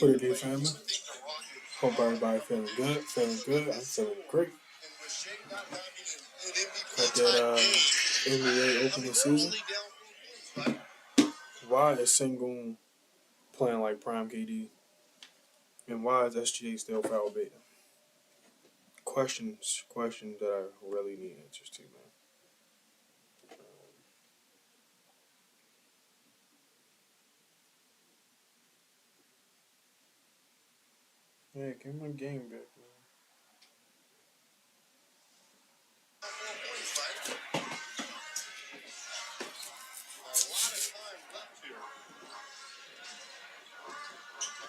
What it is, family? Hope everybody feeling good, I'm feeling great. Got that NBA opening season. Why is Sengun playing like Prime KD? And why is SGA still foul baiting? Questions that I really need answers to, man. Yeah, give me my game back, man.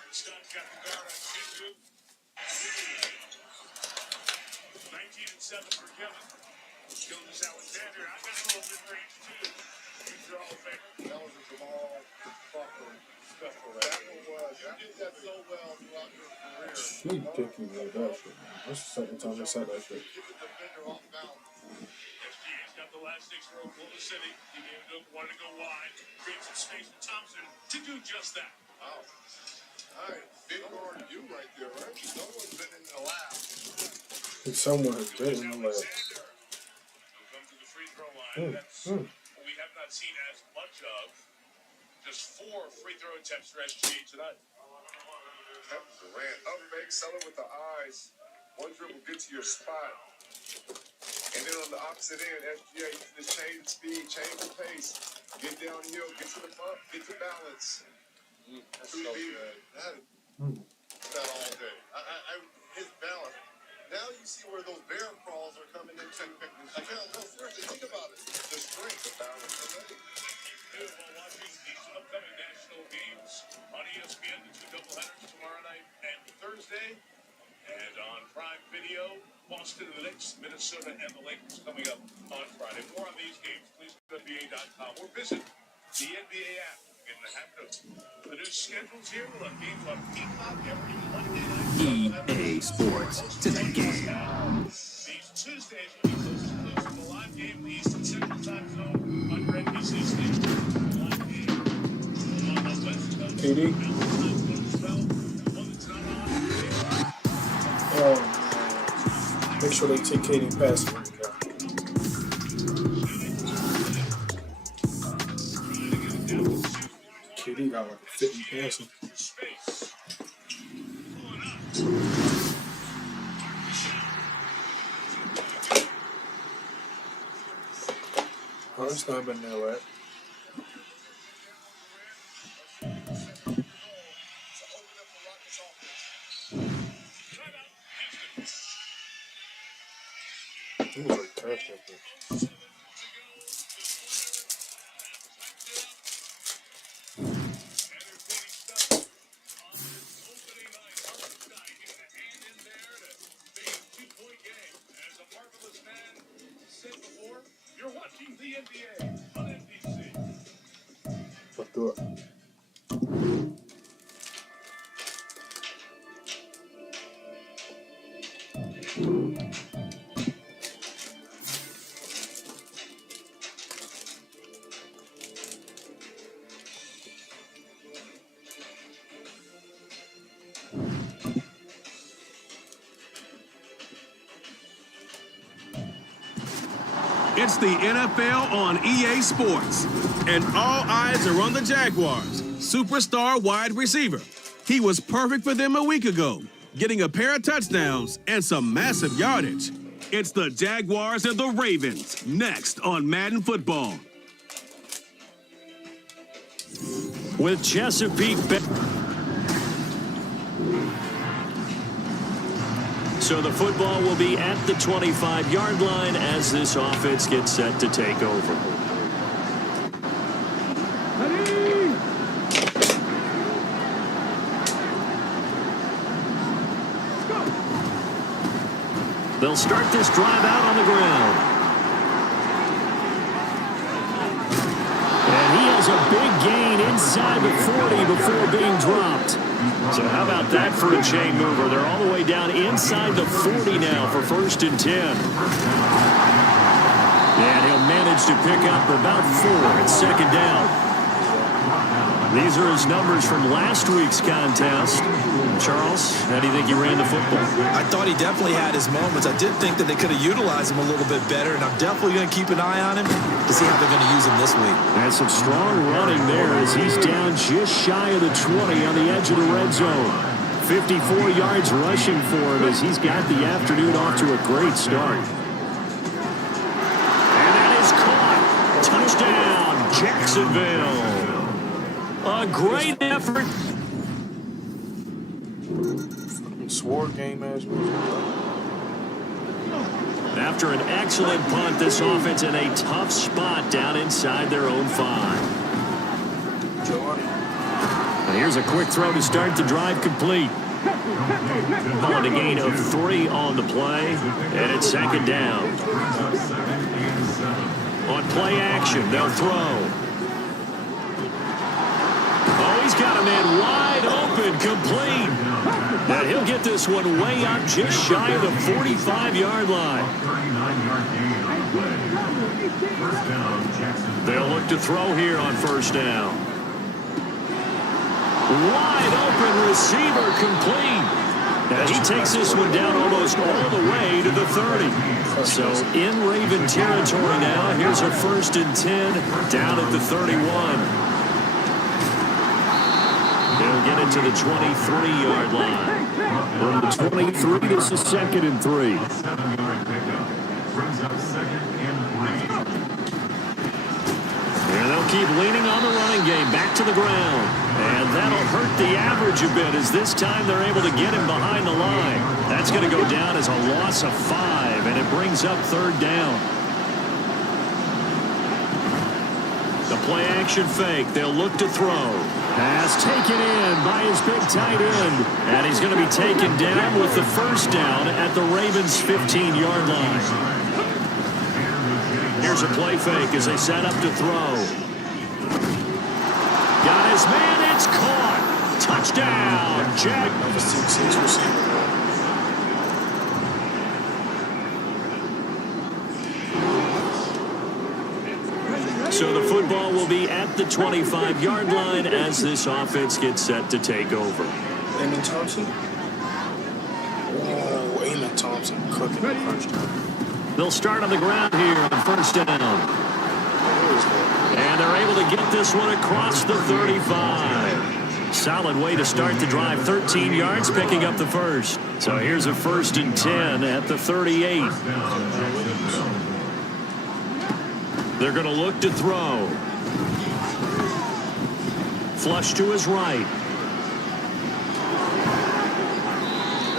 Scott's got the guard on Shinju. 19-7 for Kevin. Jonas Alexander. I got a little mid-range too. Future Hall of Famer. That was a Jamal Crawford special. That one was. You did that so well throughout your career. She think you know that shit, man. That's the second time I said that shit. Give the defender off balance. SGA's got the last 6 for Oklahoma City. He wanted to go wide. Create some space for Thompson to do just that. Wow. All right, big guard you right there, right? Someone's been in the lab. Someone has been in the lab. He'll come to the free throw line. That's what we have not seen as much of. Just 4 free throw attempts for SGA tonight. Durant up fake, Seller with the eyes. One dribble, get to your spot. And then on the opposite end, SGA, you can just change the speed, change the pace. Get downhill, get to the bump, get to balance. That's so good. That all day. His balance. Now you see where those bear crawls are coming in. No, seriously, think about it. The strength, the balance. While watching these upcoming national games on ESPN, the 2 doubleheaders tomorrow night and Thursday, and on Prime Video, Boston and the Knicks, Minnesota and the Lakers coming up on Friday. More on these games, please go to NBA.com or visit the NBA app. In the habit of the new schedules here, we'll have games on Peacock every Monday night. EA Sports to the game. These Tuesdays will be close to the live game in the Eastern Central Time Zone on Red NBC Station. Live game on the West Coast. KD? Make sure they take KD past me. KD got like a 50 passing. Oh, it's not been there, right? He was like trash that bitch. You're watching the NBA on NBC. Fuck through it. It's the NFL on EA Sports, and all eyes are on the Jaguars' superstar wide receiver. He was perfect for them a week ago, getting a pair of touchdowns and some massive yardage. It's the Jaguars and the Ravens, next on Madden Football. With Chesapeake So the football will be at the 25-yard line as this offense gets set to take over. They'll start this drive out on the ground. And he has a big gain inside the 40 before being dropped. So how about that for a chain mover? They're all the way down inside the 40 now for 1st and 10. And he'll manage to pick up about 4 at 2nd down. These are his numbers from last week's contest. Charles, how do you think he ran the football? I thought he definitely had his moments. I did think that they could have utilized him a little bit better, and I'm definitely going to keep an eye on him to see how they're going to use him this week. And some strong running there as he's down just shy of the 20 on the edge of the red zone. 54 yards rushing for him as he's got the afternoon off to a great start. And that is caught. Touchdown, Jacksonville. A great effort. Sword game management. After an excellent punt, this offense in a tough spot down inside their own 5. And here's a quick throw to start the drive complete. On a gain of 3 on the play, and it's second down. On play action, they'll throw. Oh, he's got a man wide open, complete. And he'll get this one way up just shy of the 45-yard line. They'll look to throw here on first down. Wide open receiver, complete. And he takes this one down almost all the way to the 30. So in Raven territory now, here's a 1st and 10 down at the 31. They'll get it to the 23-yard line. From the 23, this is 2nd and 3. And they'll keep leaning on the running game, back to the ground. And that'll hurt the average a bit as this time they're able to get him behind the line. That's going to go down as a loss of 5, and it brings up 3rd down. The play action fake. They'll look to throw. Pass taken in by his big tight end. And he's going to be taken down with the 1st down at the Ravens' 15-yard line. Here's a play fake as they set up to throw. Got his man. It's caught. Touchdown, Jack. So the football will be at the 25-yard line as this offense gets set to take over. Amen Thompson. Oh, Amen Thompson cooking the first time. They'll start on the ground here on 1st down. And they're able to get this one across the 35. Solid way to start the drive. 13 yards, picking up the 1st. So here's a 1st and 10 at the 38. They're going to look to throw. Flush to his right.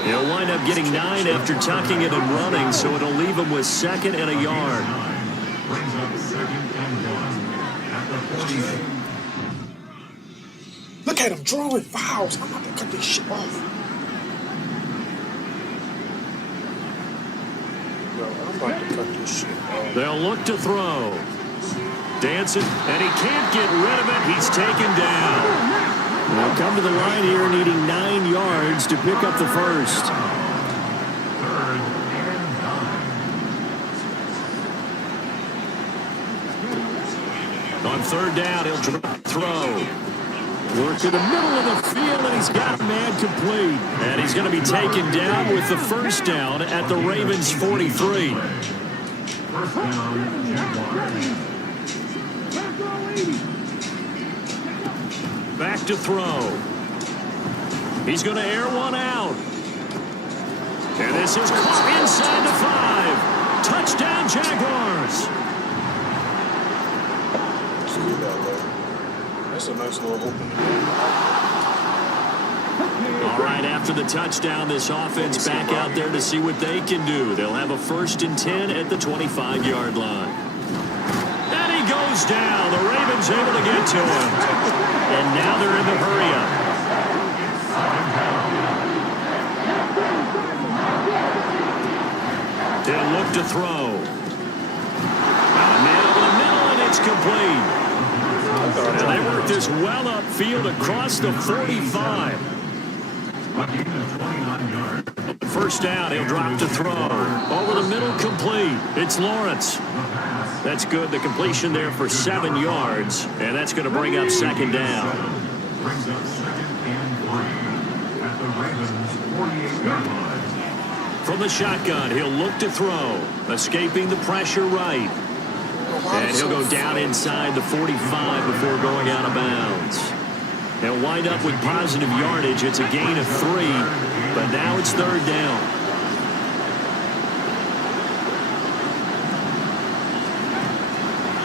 He'll wind up getting 9 after tucking it and running, so it'll leave him with 2nd and a yard. Look at him drawing fouls. I'm about to cut this shit off. Yo, I'm about to cut this shit off. They'll look to throw. Dancing, and he can't get rid of it. He's taken down. They'll come to the line here needing 9 yards to pick up the 1st. On 3rd down, he'll throw. Work in the middle of the field, and he's got a man complete. And he's going to be taken down with the 1st down at the Ravens' 43. Back to throw. He's going to air one out. And this is caught inside the 5. Touchdown, Jaguars. That's a nice little opening. All right, after the touchdown, this offense back out there to see what they can do. They'll have a 1st and 10 at the 25-yard line. And he goes down. The Ravens able to get to him. And now they're in the hurry-up. They'll look to throw. Got a man over the middle, and it's complete. And they work this well upfield across the 45. 1st down, he'll drop to throw. Over the middle, complete. It's Lawrence. That's good. The completion there for 7 yards, and that's going to bring up 2nd down. brings up 2nd and 3 at the Ravens' 48-yard line. From the shotgun, he'll look to throw, escaping the pressure right. And he'll go down inside the 45 before going out of bounds. He'll wind up with positive yardage. It's a gain of 3, but now it's 3rd down.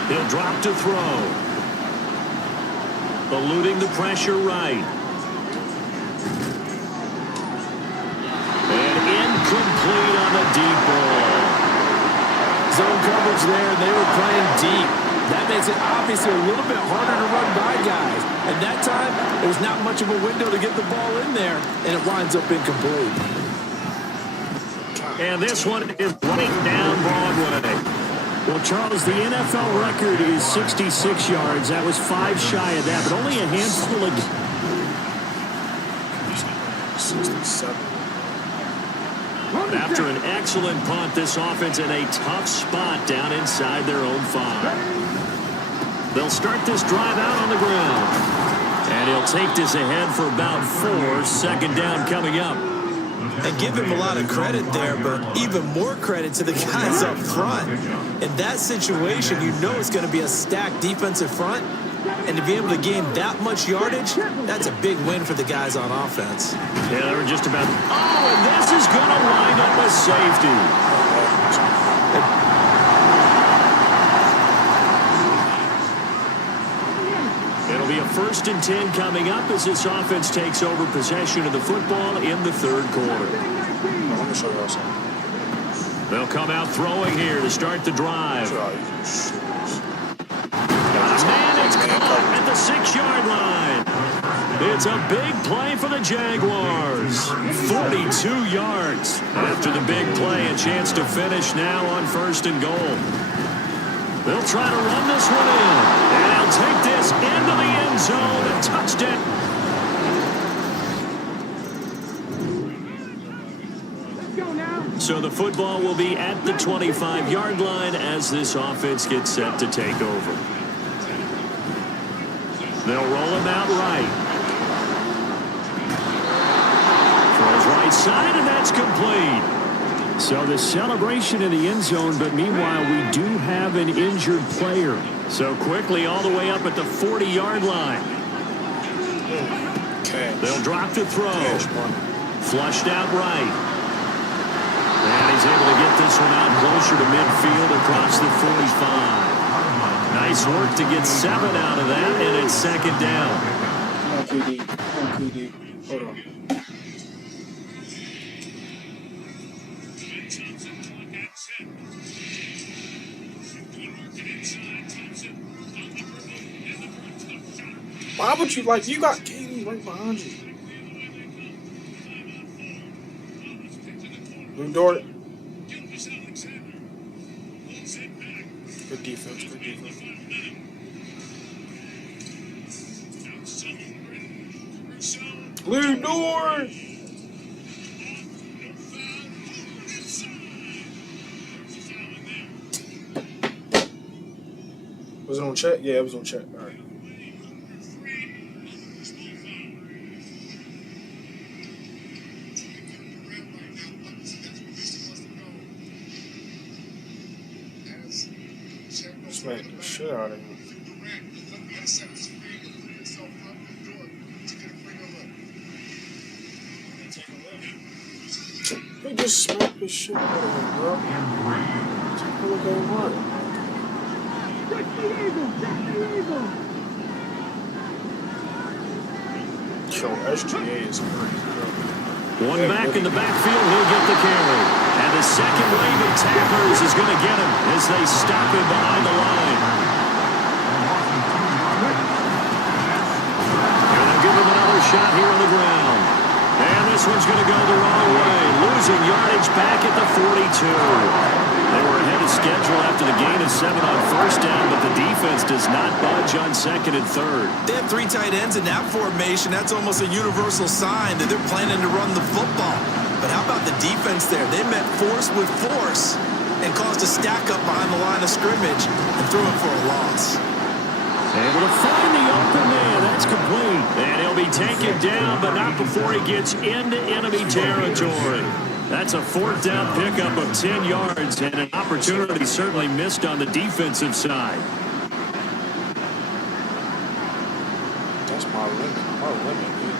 He'll drop to throw. Eluding the pressure right. And incomplete on the deep ball. Zone coverage there, and they were playing deep. That makes it obviously a little bit harder to run by guys. And that time, there's not much of a window to get the ball in there, and it winds up incomplete. And this one is right down Broadway. Well, Charles, the NFL record is 66 yards. That was 5 shy of that, but only a handful of... 67. After an excellent punt, this offense in a tough spot down inside their own 5. They'll start this drive out on the ground. And he'll take this ahead for about 4. 2nd down coming up. And give him a lot of credit there, but even more credit to the guys up front. In that situation, you know it's going to be a stacked defensive front. And to be able to gain that much yardage, that's a big win for the guys on offense. Yeah, they were just about... Oh, and this is going to wind up a safety. It'll be a 1st and 10 coming up as this offense takes over possession of the football in the 3rd quarter. Let me show y'all something. They'll come out throwing here to start the drive. And it's caught at the 6-yard line. It's a big play for the Jaguars. 42 yards. After the big play, a chance to finish now on 1st and goal. They'll try to run this one in. And they'll take this into the end zone. A touchdown. So the football will be at the 25-yard line as this offense gets set to take over. They'll roll him out right. Throws right side, and that's complete. So the celebration in the end zone, but meanwhile, we do have an injured player. So quickly all the way up at the 40-yard line. They'll drop the throw. Flushed out right. And he's able to get this one out closer to midfield across the 45. Nice work to get 7 out of that, and it's 2nd down. Come on, KD. Come on, KD. Hold on. Why would you, like, you got KD right behind you. Blue Dort. Good defense, good defense. Blue Dort! Was it on check? Yeah, it was on check. All right. Smack the shit out of him. They just smacked the shit out of him, bro. Take a look at him run. Yo, SGA is crazy, bro. One back in the backfield, he'll get the carry. And the second wave of tacklers is going to get him as they stop him behind the line. And they'll give him another shot here on the ground. And this one's going to go the wrong way, losing yardage back at the 42. They were ahead of schedule after the gain of 7 on 1st down, but the defense does not budge on 2nd and 3rd. They have 3 tight ends in that formation. That's almost a universal sign that they're planning to run the football. But how about the defense there? They met force with force and caused a stack up behind the line of scrimmage and threw it for a loss. Able to find the open man. That's complete. And he'll be taken down, but not before he gets into enemy territory. That's a 4th down pickup of 10 yards and an opportunity certainly missed on the defensive side. That's my limit. My limit, dude.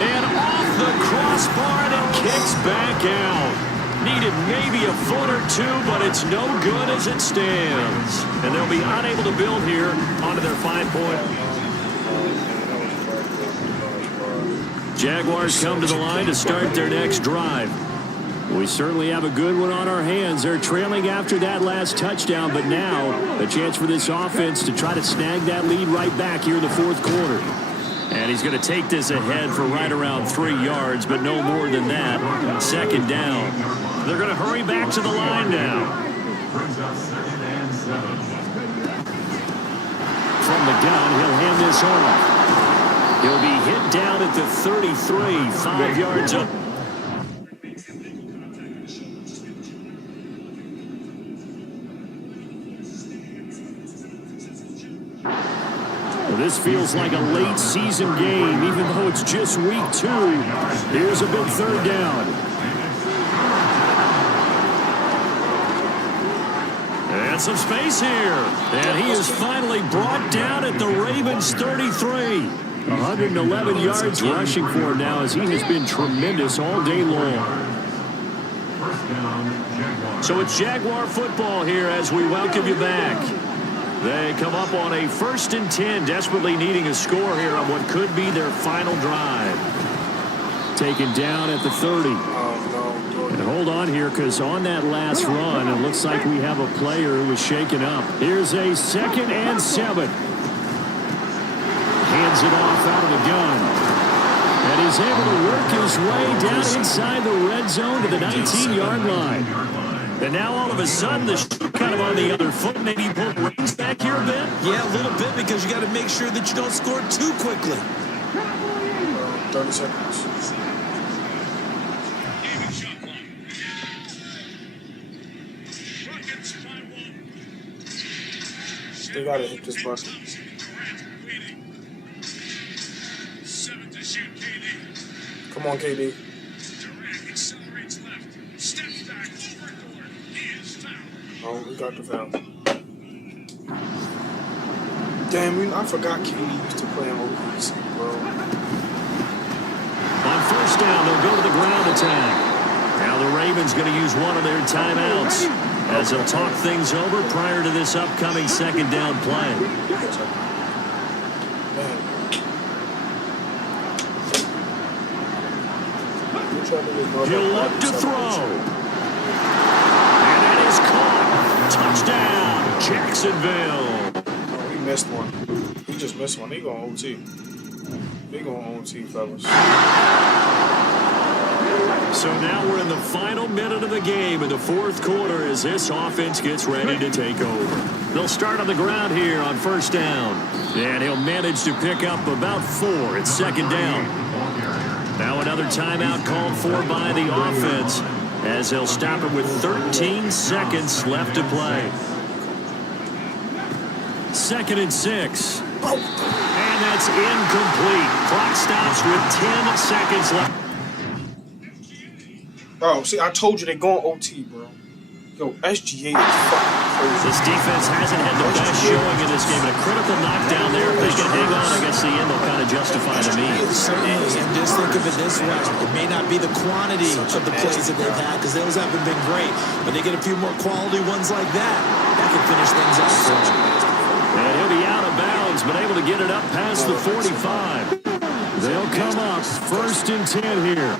And off the crossbar and kicks back out. Needed maybe a foot or two, but it's no good as it stands. And they'll be unable to build here onto their 5-point. Jaguars come to the line to start their next drive. We certainly have a good one on our hands. They're trailing after that last touchdown, but now a chance for this offense to try to snag that lead right back here in the 4th quarter. And he's going to take this ahead for right around 3 yards, but no more than that. 2nd down. They're going to hurry back to the line now. From the gun, he'll hand this off. He'll be hit down at the 33, 5 yards up. This feels like a late season game, even though it's just week 2. Here's a big 3rd down. And some space here. And he is finally brought down at the Ravens 33. 111 yards rushing for him now as he has been tremendous all day long. So it's Jaguar football here as we welcome you back. They come up on a 1st and 10, desperately needing a score here on what could be their final drive. Taken down at the 30. And hold on here, because on that last run, it looks like we have a player who was shaken up. Here's a 2nd and 7. Hands it off out of the gun. And he's able to work his way down inside the red zone to the 19-yard line. And now all of a sudden, the shoe kind of on the other foot. Maybe you pull the reins back here a bit? Yeah, a little bit, because you got to make sure that you don't score too quickly. 30 seconds. They got to hit this button. Come on, KD. Oh, we got the foul. Damn, I forgot KD used to play on OPC, bro. On 1st down, they'll go to the ground attack. Now the Ravens going to use one of their timeouts as they'll talk things over prior to this upcoming 2nd down play. He'll look to throw. And that is caught. Touchdown, Jacksonville. Oh, he missed one. He just missed one. They going OT. They going OT, fellas. So now we're in the final minute of the game in the 4th quarter as this offense gets ready to take over. They'll start on the ground here on 1st down. And he'll manage to pick up about 4 at 2nd down. Now another timeout called for by the offense as they'll stop it with 13 seconds left to play. 2nd and 6. And that's incomplete. Clock stops with 10 seconds left. Oh, see, I told you they going OT, bro. Yo, SGA is fucking crazy. This defense hasn't had the best showing in this game. A critical knockdown there. If they can hang on against the end, they'll kind of justify the means. Certainly, and just think of it this way. It may not be the quantity of the plays that they've had, because those haven't been great, but they get a few more quality ones like that. That can finish things off for them. And he'll be out of bounds, but able to get it up past the 45. They'll come up 1st and 10 here.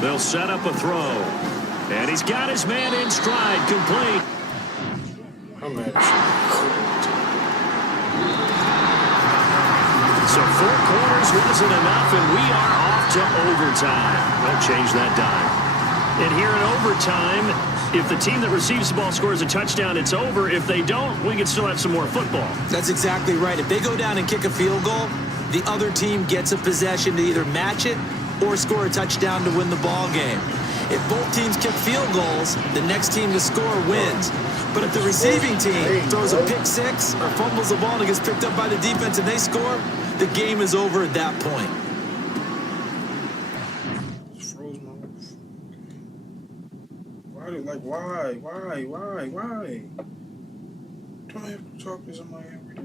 They'll set up a throw. And he's got his man in stride, complete. I'm mad. So 4 quarters wasn't enough, and we are off to overtime. Don't change that dime. And here in overtime, If the team that receives the ball scores a touchdown, it's over. If they don't, we can still have some more football. That's exactly right. If they go down and kick a field goal, the other team gets a possession to either match it or score a touchdown to win the ball game. If both teams kick field goals, the next team to score wins. But if the receiving team throws a pick six or fumbles the ball and it gets picked up by the defense and they score, the game is over at that point. Froze my roof. Why? Do I have to talk to somebody every day?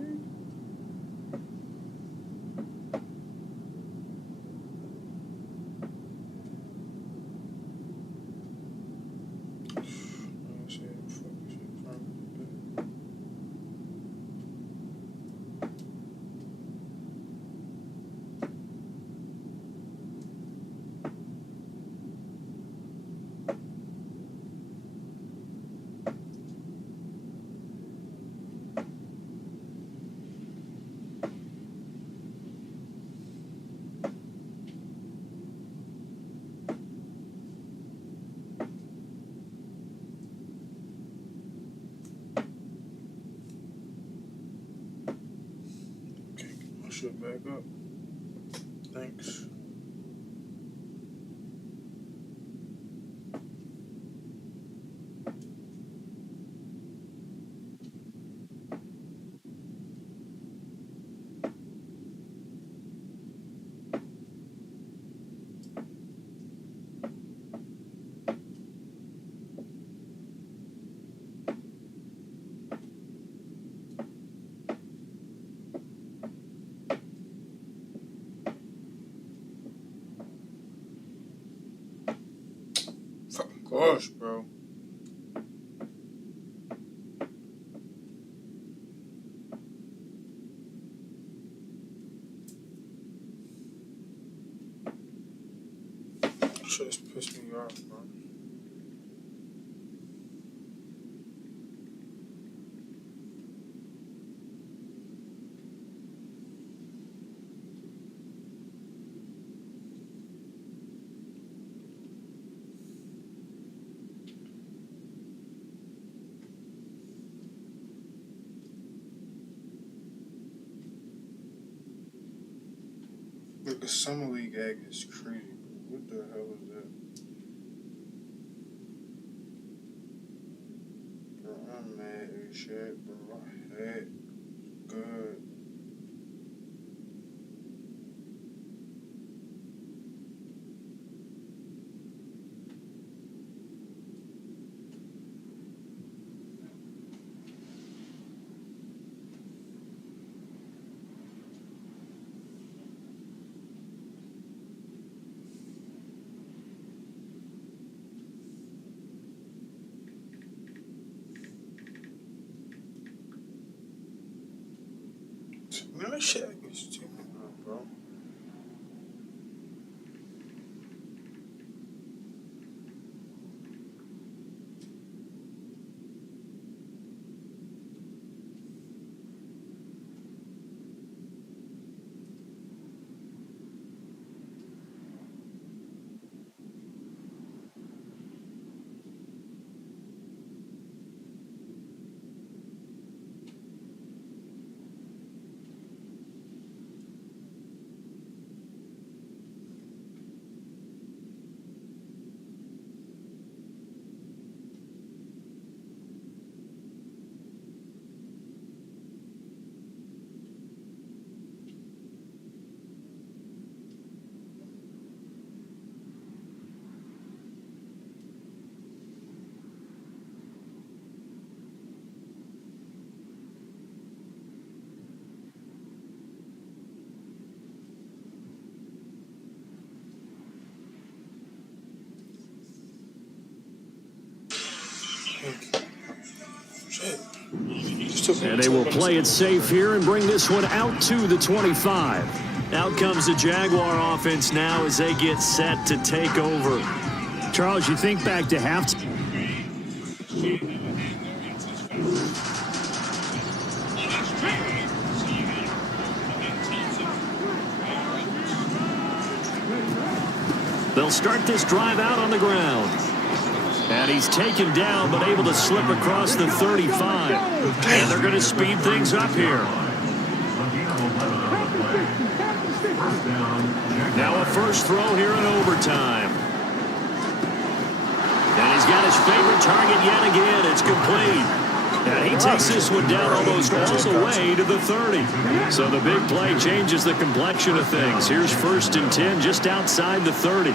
Shit back up. Thanks. Gosh, bro. Shit just pissed me off, bro. Look, the Summer League egg is crazy, bro. What the hell is that? Bro, I'm mad as shit, bro. I had good. Man, that shit is stupid, bro. And they will play it safe here and bring this one out to the 25. Out comes the Jaguar offense now as they get set to take over. Charles, you think back to halftime. They'll start this drive out on the ground. And he's taken down, but able to slip across the 35. And they're going to speed things up here. Now a first throw here in overtime. And he's got his favorite target yet again. It's complete. And he takes this one down almost all the way to the 30. So the big play changes the complexion of things. Here's 1st and 10 just outside the 30.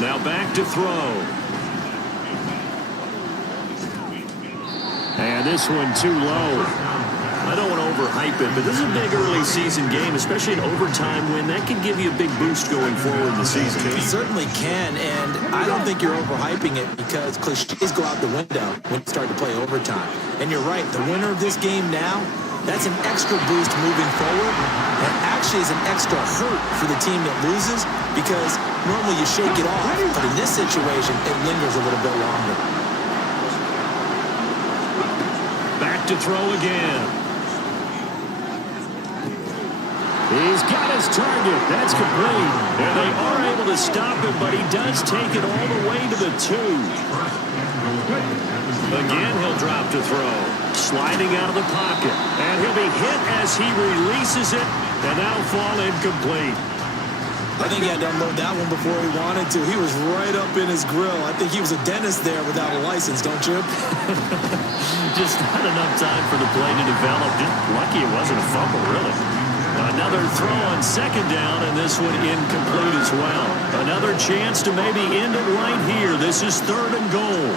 Now back to throw. And this one too low. I don't want to overhype it, but this is a big early season game, especially an overtime win. That can give you a big boost going forward in the season. It certainly can, and I don't think you're overhyping it because cliches go out the window when you start to play overtime. And you're right, the winner of this game now, that's an extra boost moving forward, and actually is an extra hurt for the team that loses because normally you shake it off, but in this situation, it lingers a little bit longer. Back to throw again. He's got his target. That's complete. And they are able to stop him, but he does take it all the way to the 2. Again, he'll drop to throw. Sliding out of the pocket. And he'll be hit as he releases it, and that'll fall incomplete. I think he had to unload that one before he wanted to. He was right up in his grill. I think he was a dentist there without a license, don't you? Just not enough time for the play to develop. Just lucky it wasn't a fumble, really. Another throw on 2nd down, and this one incomplete as well. Another chance to maybe end it right here. This is 3rd and goal.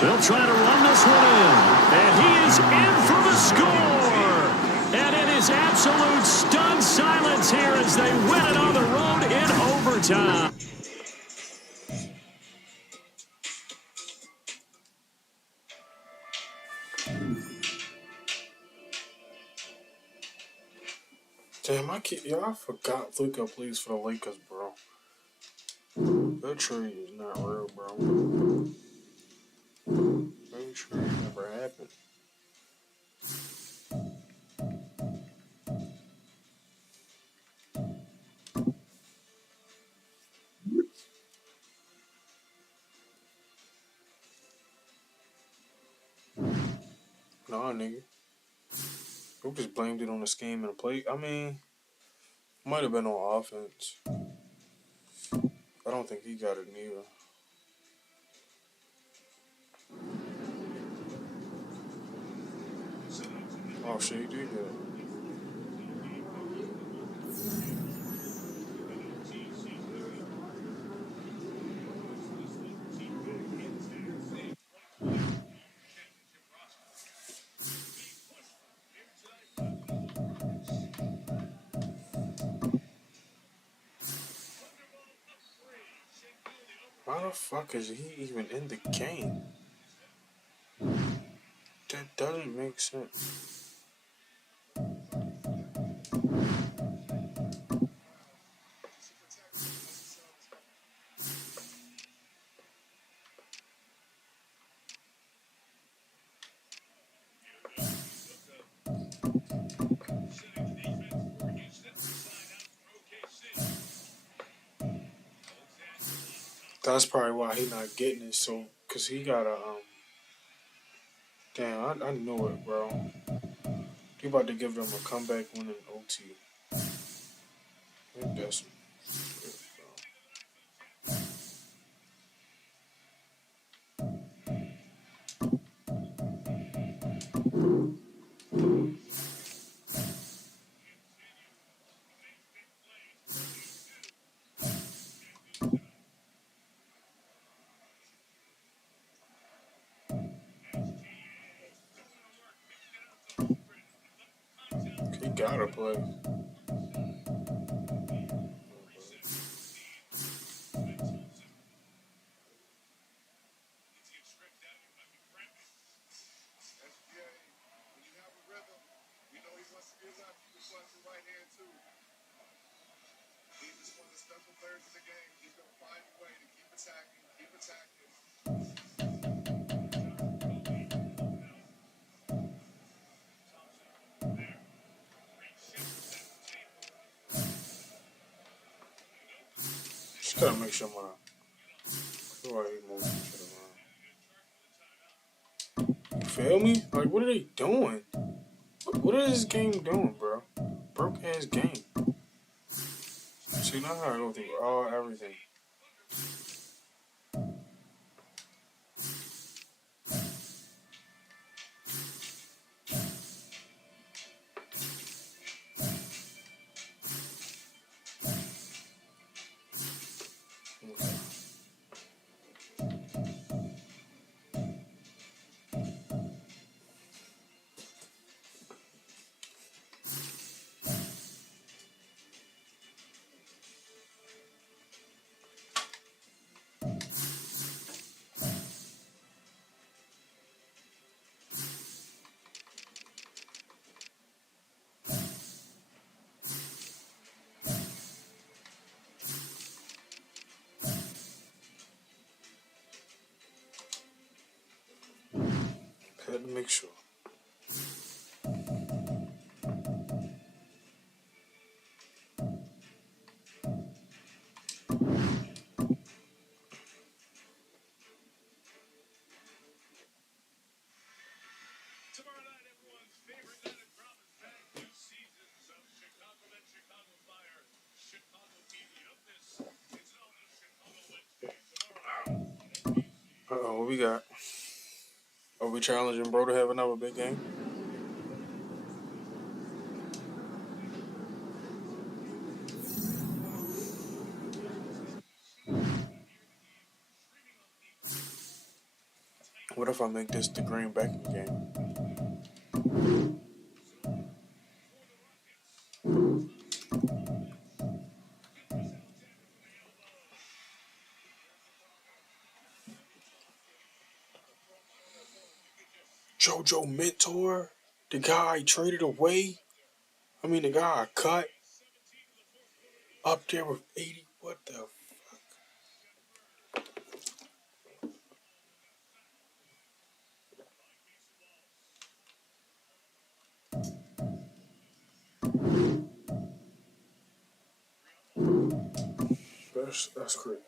They'll try to run this one in, and he is in for the score. And it is absolute stunned silence here as they win it on the road in overtime. Damn, I forgot Luka plays for the Lakers, bro. That trade is not real, bro. That trade never happened. Nah, nigga. We just blamed it on the scheme and the play. I mean, might have been on offense. I don't think he got it neither. Oh shit, he did get it. Why the fuck is he even in the game? That doesn't make sense. That's probably why he not getting it. So, cause he got a Damn, I knew it, bro. He about to give them a comeback win in OT. Ain't that some shit, bro. He gotta play. He's just one of the special players in the game. He's going to find a way to keep it Keep attacking. Just gotta make sure my. Why he moving shit around? You feel me? Like, what are they doing? What is this game doing, bro? Broke ass game. See, now how I go through everything. Had to make sure. Tomorrow night, everyone's favorite night at Promise Bank. New seasons of Chicago Med, Chicago Fire, Chicago TV. Up this, it's known as Chicago Wednesday. Tomorrow night. What we got? Are we challenging bro to have another big game? What if I make this the Green Beckham game? JoJo Mentor, the guy I traded away. I mean, the guy I cut up there with 80. What the fuck? That's crazy.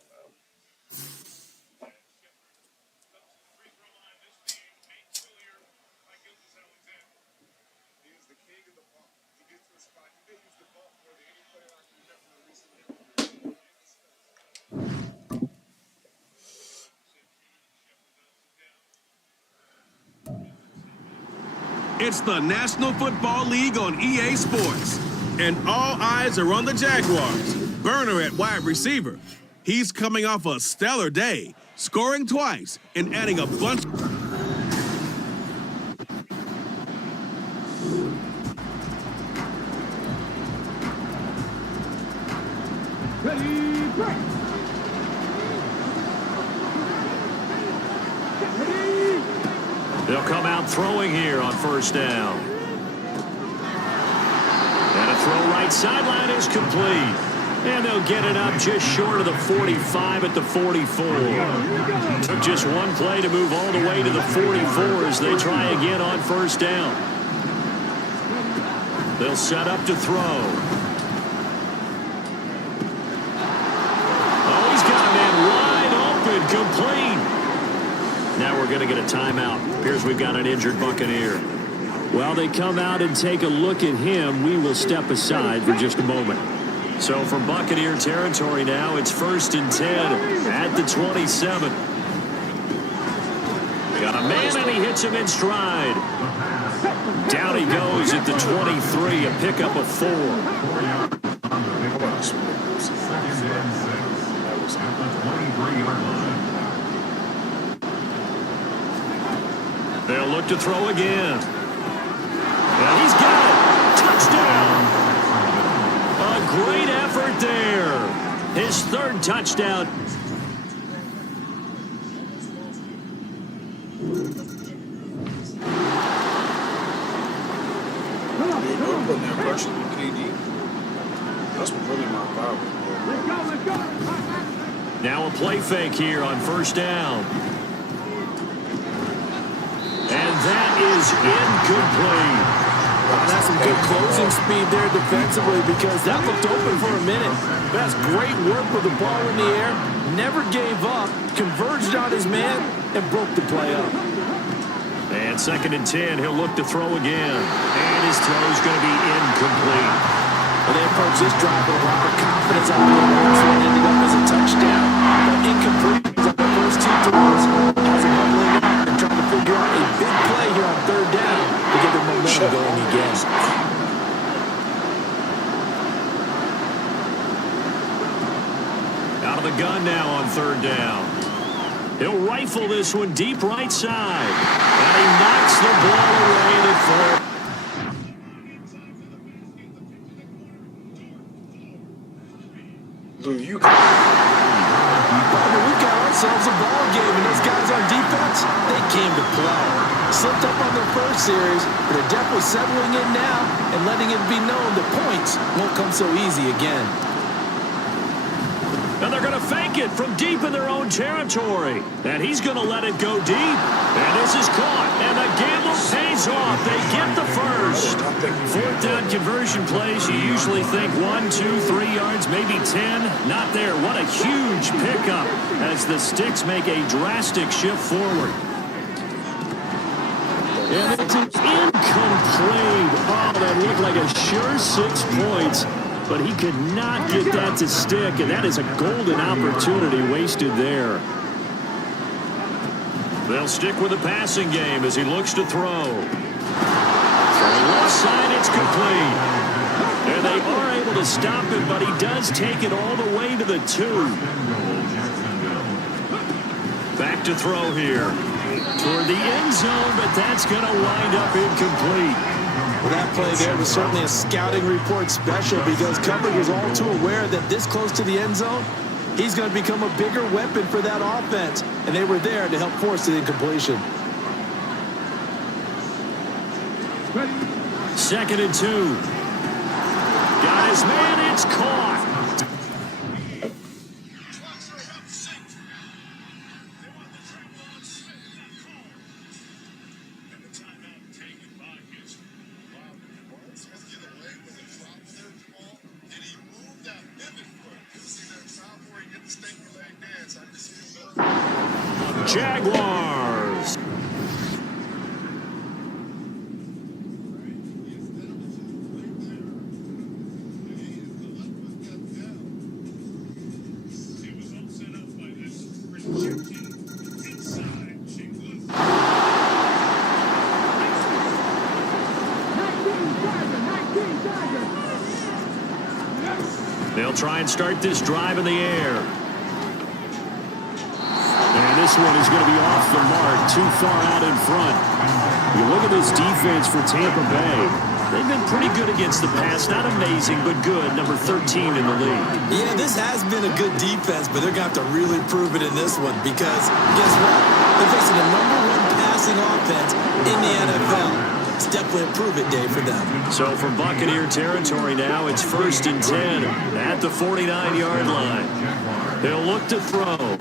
He's the king of the bump. He gets to the spot. He may use the bump more than any player I can remember in recent memory. It's the National Football League on EA Sports, and all eyes are on the Jaguars. Burner at wide receiver. He's coming off a stellar day, scoring twice and adding a bunch. They'll come out throwing here on first down. And a throw right sideline is complete. And they'll get it up just short of the 45 at the 44. Took just one play to move all the way to the 44 as they try again on first down. They'll set up to throw. Oh, he's got a man wide open, complete. Now we're going to get a timeout. Appears we've got an injured Buccaneer. While they come out and take a look at him, we will step aside for just a moment. So from Buccaneer territory now, it's 1st and 10 at the 27. Got a man and he hits him in stride. Down he goes at the 23, a pickup of 4. They'll look to throw again. And he's got it. Touchdown. A great effort there. His 3rd touchdown. Putting that pressure on KD. That's really my problem. Now a play fake here on first down. And that is incomplete. That's some good closing speed there defensively because that looked open for a minute. That's great work with the ball in the air. Never gave up, converged on his man, and broke the play up. And 2nd and 10, he'll look to throw again. And his throw is going to be incomplete. Well, they approach this drive with a lot of confidence on the last one, ending up as a touchdown. But incomplete on the first 2 throws. Has him humbling up and trying to figure out a big play here on 3rd down to get their momentum going again. Out of the gun now on 3rd down. He'll rifle this one deep right side. And he knocks the ball away to 4. Dude, you Partner, we've got ourselves a ball game, and those guys on defense, they came to play. Slipped up on their first series, but they're definitely settling in now and letting it be known that points won't come so easy again. And they're going to fake it from deep in their own territory. And he's going to let it go deep. And this is caught. And the gamble pays off. They get the first. 4th down conversion plays, you usually think 1, 2, 3 yards, maybe 10. Not there. What a huge pickup as the Sticks make a drastic shift forward. And it's incomplete. Oh, that looked like a sure 6 points. But he could not get that to stick, and that is a golden opportunity wasted there. They'll stick with the passing game as he looks to throw. From the left side, it's complete. And they are able to stop him, but he does take it all the way to the 2. Back to throw here. Toward the end zone, but that's going to wind up incomplete. Well, that play there was certainly a scouting report special because coverage was all too aware that this close to the end zone, he's going to become a bigger weapon for that offense, and they were there to help force the incompletion. 2nd and 2. Got his man, it's caught. Jaguars. They'll try and start this drive in the air. And this one is going to be off the mark, too far out in front. You look at this defense for Tampa Bay. They've been pretty good against the pass. Not amazing, but good. Number 13 in the league. Yeah, this has been a good defense, but they're going to have to really prove it in this one because, guess what? They're facing the #1 passing offense in the NFL. It's definitely a prove-it day for them. So from Buccaneer territory now, it's 1st and 10 at the 49-yard line. They'll look to throw.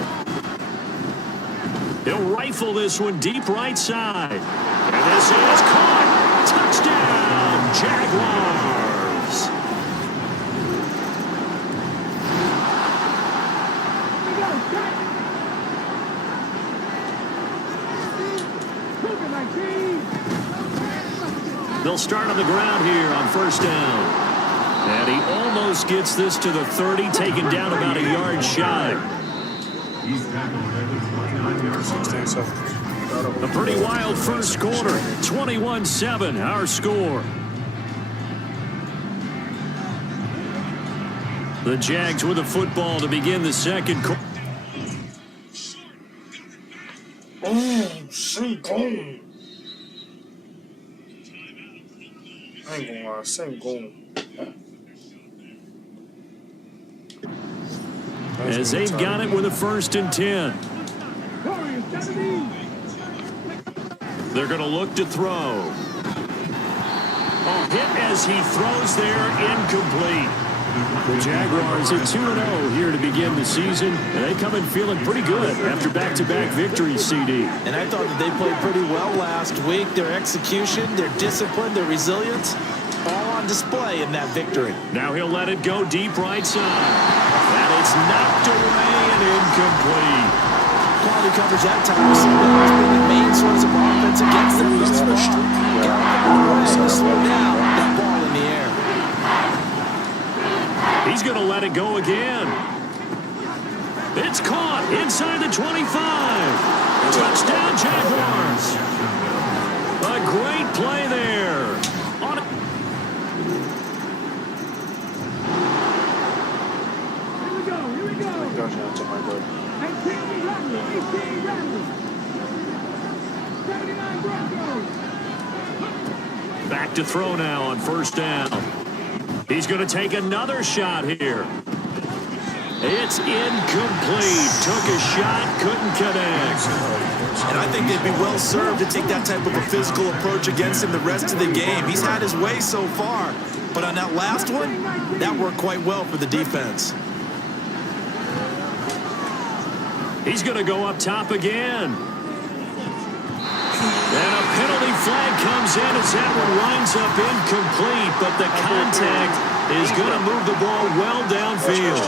He'll rifle this one deep right side. And this is caught. Touchdown, Jaguars. They'll start on the ground here on 1st down. And he almost gets this to the 30, taken down about a yard shy. A pretty wild first quarter. 21-7, our score. The Jags with the football to begin the second quarter. boom, sing boom. I ain't gonna lie, sing boom. As they've got it with a 1st and 10. They're going to look to throw. A hit as he throws there, incomplete. The Jaguars are 2-0 here to begin the season, and they come in feeling pretty good after back-to-back victories, CD. And I thought that they played pretty well last week. Their execution, their discipline, their resilience, all on display in that victory. Now he'll let it go deep right side. And it's knocked away and incomplete. Quality coverage that time. So that's been the main source of offense against them thus far. Got out of the way to slow down that ball in the air. He's going to let it go again. It's caught inside the 25. Touchdown, Jaguars. A great play there. On it. Touchdown to my brother. Back to throw now on first down. He's going to take another shot here. It's incomplete. Took a shot, couldn't connect. And I think they'd be well served to take that type of a physical approach against him the rest of the game. He's had his way so far, but on that last one, that worked quite well for the defense. He's going to go up top again. And a penalty flag comes in as that one winds up incomplete, but the contact is going to move the ball well downfield.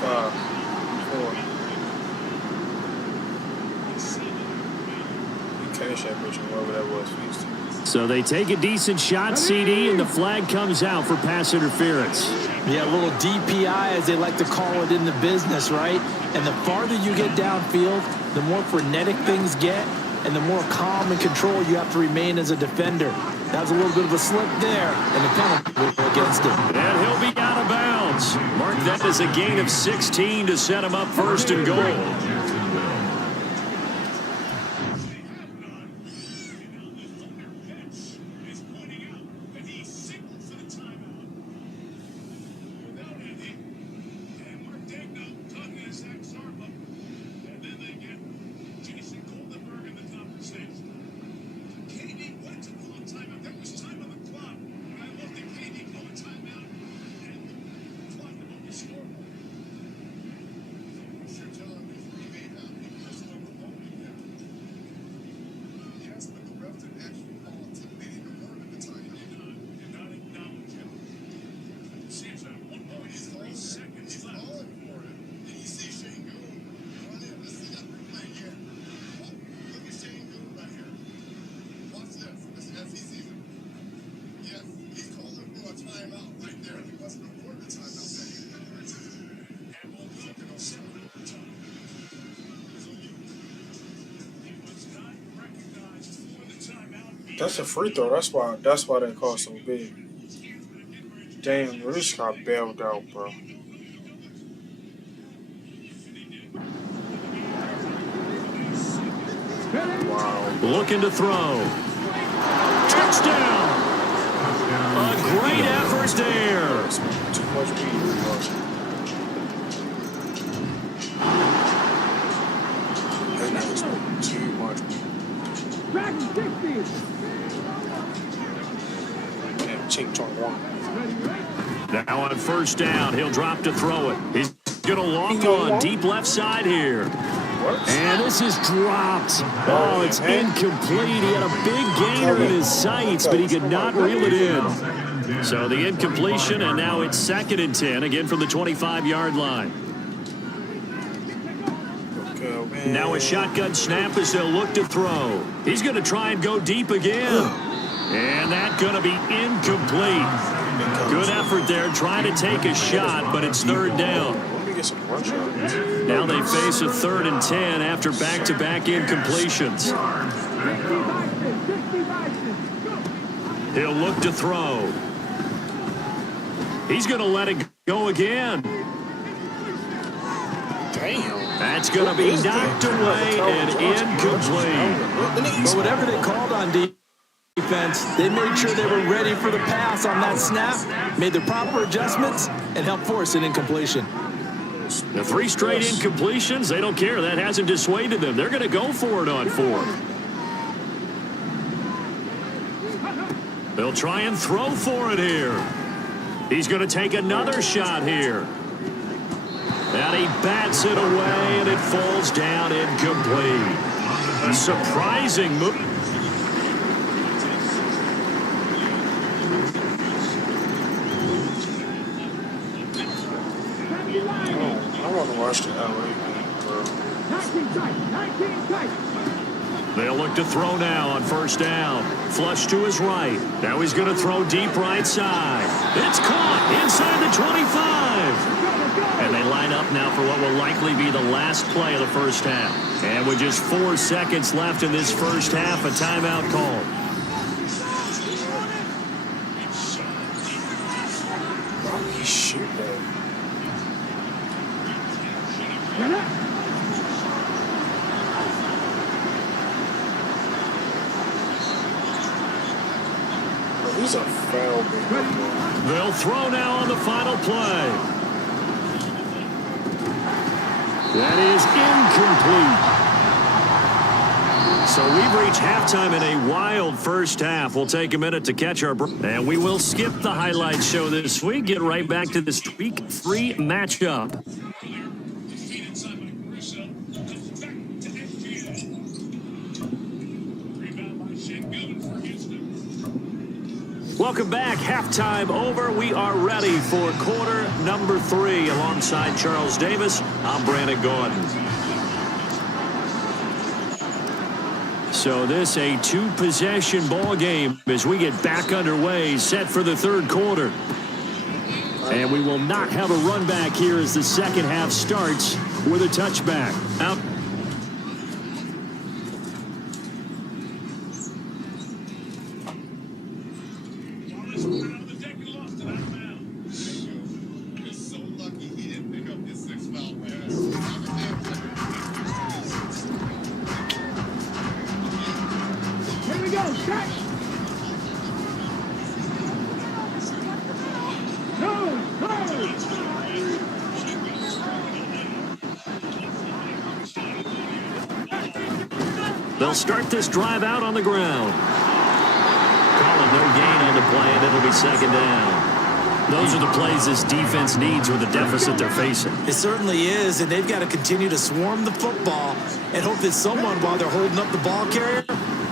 5, 4. You cash that bitch whoever that was feast. So they take a decent shot, CD, and the flag comes out for pass interference. Yeah, a little DPI, as they like to call it in the business, right? And the farther you get downfield, the more frenetic things get, and the more calm and control you have to remain as a defender. That was a little bit of a slip there, and the penalty against him. And he'll be out of bounds. Mark that as a gain of 16 to set him up first and goal. That's a free throw. That's why they call so big. Damn, bro, this got bailed out, bro. Wow. Looking to throw. Touchdown! A great effort there. Too much weed, bro. Too much weed. Damn, Chink Chong Wong. Now on first down, he'll drop to throw it. He's going to lock on deep left side here. And this is dropped. Oh, it's incomplete. He had a big gainer in his sights, but he could not reel it in. So the incompletion, and now it's 2nd and 10, again from the 25-yard line. Now a shotgun snap as they'll look to throw. He's going to try and go deep again. And that's going to be incomplete. Good effort there trying to take a shot, but it's 3rd down. Now they face a 3rd and 10 after back-to-back incompletions. He'll look to throw. He's going to let it go again. Damn. That's going to be knocked away and incomplete. But whatever they called on defense, they made sure they were ready for the pass on that snap, made the proper adjustments, and helped force an incompletion. The 3 straight incompletions, they don't care. That hasn't dissuaded them. They're going to go for it on 4th. They'll try and throw for it here. He's going to take another shot here. And he bats it away, and it falls down incomplete. A surprising move. I want to watch the LA game, bro. They'll look to throw now on first down. Flush to his right. Now he's going to throw deep right side. It's caught inside the 25. And they line up now for what will likely be the last play of the first half. And with just 4 seconds left in this first half, a timeout call. Why would he shoot that? Bro, he's a foul, bro. They'll throw now on the final play. That is incomplete. So we've reached halftime in a wild first half. We'll take a minute to catch our breath. And we will skip the highlight show this week. Get right back to this Week 3 matchup. Welcome back. Halftime over. We are ready for quarter number 3. Alongside Charles Davis, I'm Brandon Gordon. So this a 2-possession ball game as we get back underway, set for the third quarter. And we will not have a run back here as the second half starts with a touchback. Out. They'll start this drive out on the ground. Calling no gain on the play, and it'll be second down. Those are the plays this defense needs with the deficit they're facing. It certainly is, and they've got to continue to swarm the football and hope that someone, while they're holding up the ball carrier,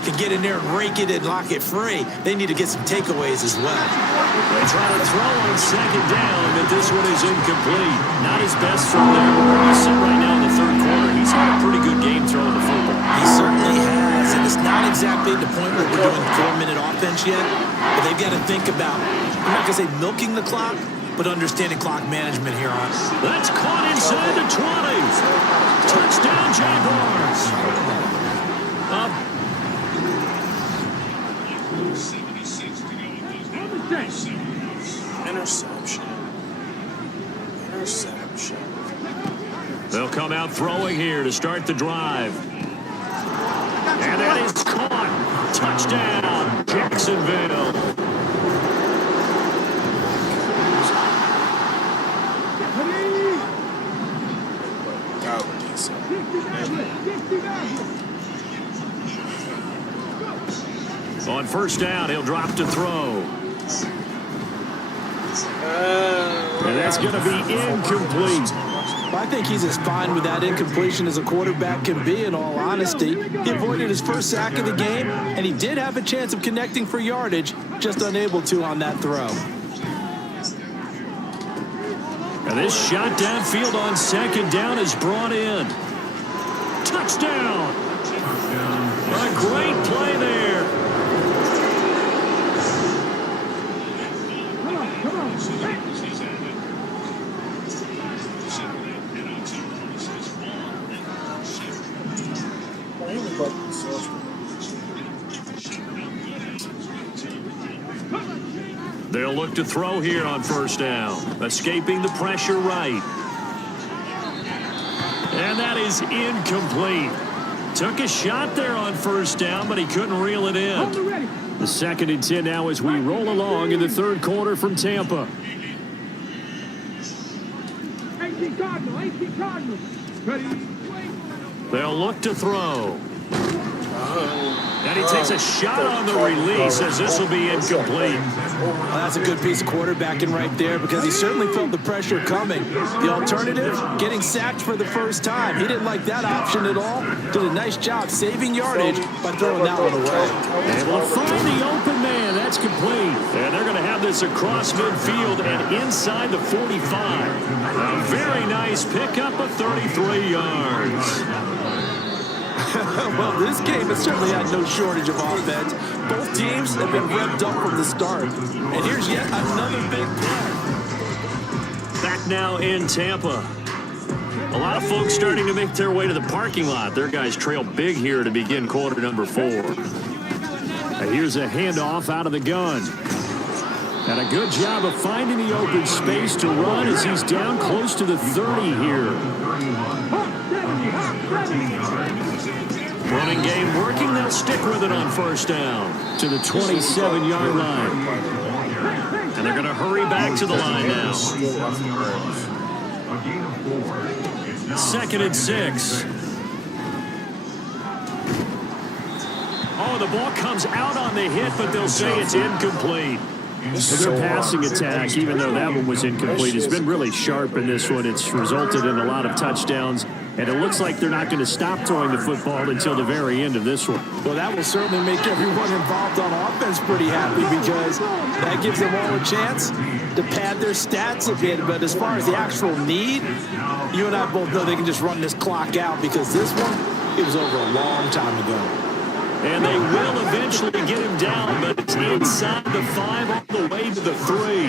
can get in there and rake it and lock it free. They need to get some takeaways as well. They try to throw on second down, but this one is incomplete. Not his best from there. Where we sit right now in the third quarter, he's had a pretty good game throwing the football. He certainly has, and it's not exactly the point where we're doing 4-minute offense yet, but they've got to think about, I'm not going to say milking the clock, but understanding clock management here on. That's caught inside the 20. Touchdown, Jaguars. Interception. They'll come out throwing here to start the drive. And that is caught. Touchdown, Jacksonville. On first down, he'll drop to throw. And that's going to be incomplete. I think he's as fine with that incompletion as a quarterback can be, in all honesty. He avoided his first sack of the game, and he did have a chance of connecting for yardage, just unable to on that throw. And this shot downfield on second down is brought in. Touchdown! A great play there. They'll look to throw here on first down. Escaping the pressure right. And that is incomplete. Took a shot there on first down, but he couldn't reel it in. The 2nd and 10 now as we roll along in the third quarter from Tampa. They'll look to throw. And he takes a shot on the release as this will be incomplete. Well, that's a good piece of quarterbacking right there because he certainly felt the pressure coming. The alternative, getting sacked for the first time. He didn't like that option at all. Did a nice job saving yardage by throwing that one away. Able to find the open man. That's complete. And they're going to have this across midfield and inside the 45. A very nice pickup of 33 yards. Well, this game has certainly had no shortage of offense. Both teams have been revved up from the start. And here's yet another big play. Back now in Tampa. A lot of folks starting to make their way to the parking lot. Their guys trail big here to begin quarter number 4. Here's a handoff out of the gun. And a good job of finding the open space to run as he's down close to the 30 here. Running game working. They'll stick with it on first down to the 27-yard line. And they're going to hurry back to the line now. 2nd and 6. Oh, the ball comes out on the hit, but they'll say it's incomplete. Their passing attack, even though that one was incomplete, has been really sharp in this one. It's resulted in a lot of touchdowns, and it looks like they're not going to stop throwing the football until the very end of this one. Well, that will certainly make everyone involved on offense pretty happy because that gives them all a chance to pad their stats a bit. But as far as the actual need, you and I both know they can just run this clock out because this one, it was over a long time ago. And they will eventually get him down, but it's inside the 5 all the way to the 3.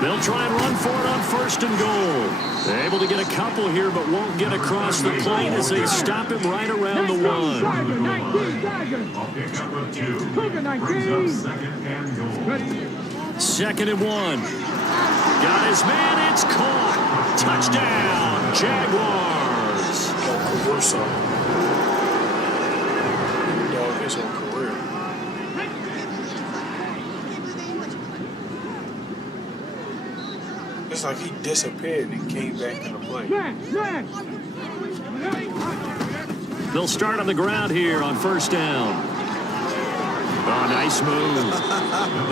They'll try and run for it on 1st and goal. They're able to get a couple here, but won't get across the plane as they stop him right around the 1. 2nd and 1. Got his man, it's caught. Touchdown, Jaguars. Dog, his whole career. It's like he disappeared and came back into play. They'll start on the ground here on 1st down. Oh, nice move.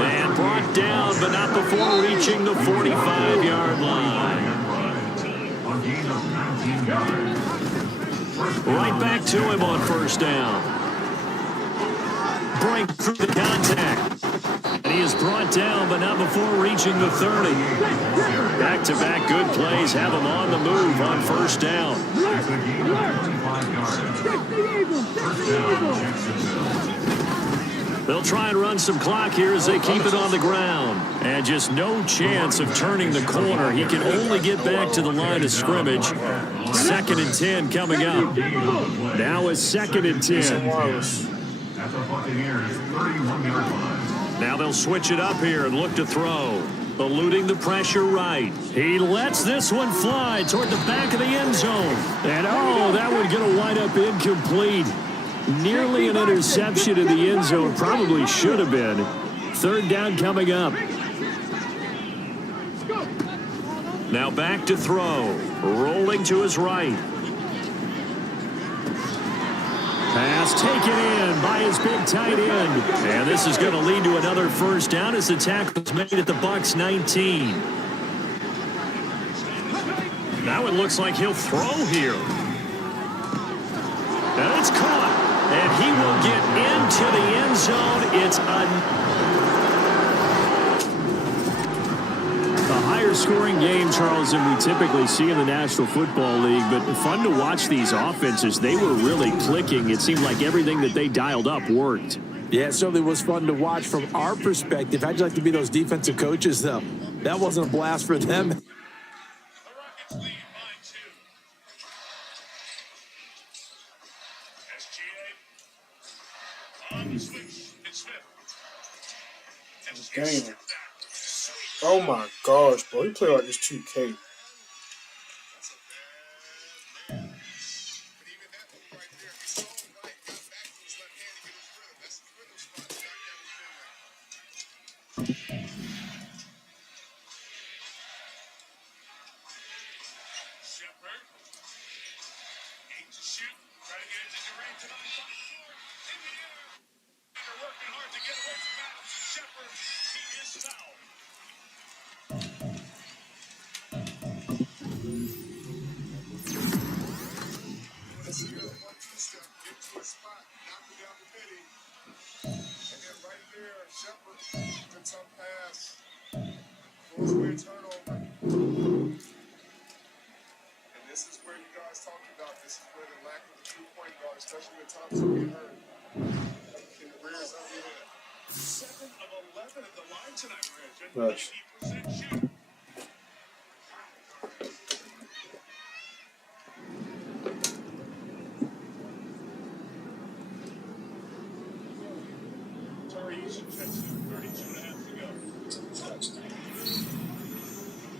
And brought down, but not before reaching the 45-yard line. Right back to him on 1st down. Break through the contact. And he is brought down, but not before reaching the 30. Back-to-back good plays have him on the move on 1st down. They'll try and run some clock here as they keep it on the ground. And just no chance of turning the corner. He can only get back to the line of scrimmage. 2nd and 10 coming up. Now is 2nd and 10. Now they'll switch it up here and look to throw. Eluding the pressure right. He lets this one fly toward the back of the end zone. And oh, that one going to wind up incomplete. Nearly an interception in the end zone. Probably should have been. 3rd down coming up. Now back to throw. Rolling to his right. Pass taken in by his big tight end. And this is going to lead to another 1st down as the tackle is made at the Bucs 19. Now it looks like he'll throw here. And it's caught. And he will get into the end zone. It's a higher scoring game, Charles, than we typically see in the National Football League. But fun to watch these offenses. They were really clicking. It seemed like everything that they dialed up worked. Yeah, it certainly was fun to watch from our perspective. How'd you like to be those defensive coaches, though? That wasn't a blast for them. The Rockets lead by 2. SGA on the switch. It's Smith. Damn. Oh my gosh, bro. He play like this 2K. shoot. Try to get it to Durant tonight. In the air. They're working hard to get away from Madison Shepherd. He is fouled. This is a 1-2 step. Get to a spot. Knock it down the midi. And then right there, Shepherd. The tough pass. Goes away a turnover. And this is where you guys talked about. This is where the lack of the true point guard, especially with Thompson being hurt, in the rears of the head. 7 of 11 at the line tonight, Rich. And Nice. 80% shooter. Terry Eason checks in. 32 and a half to go.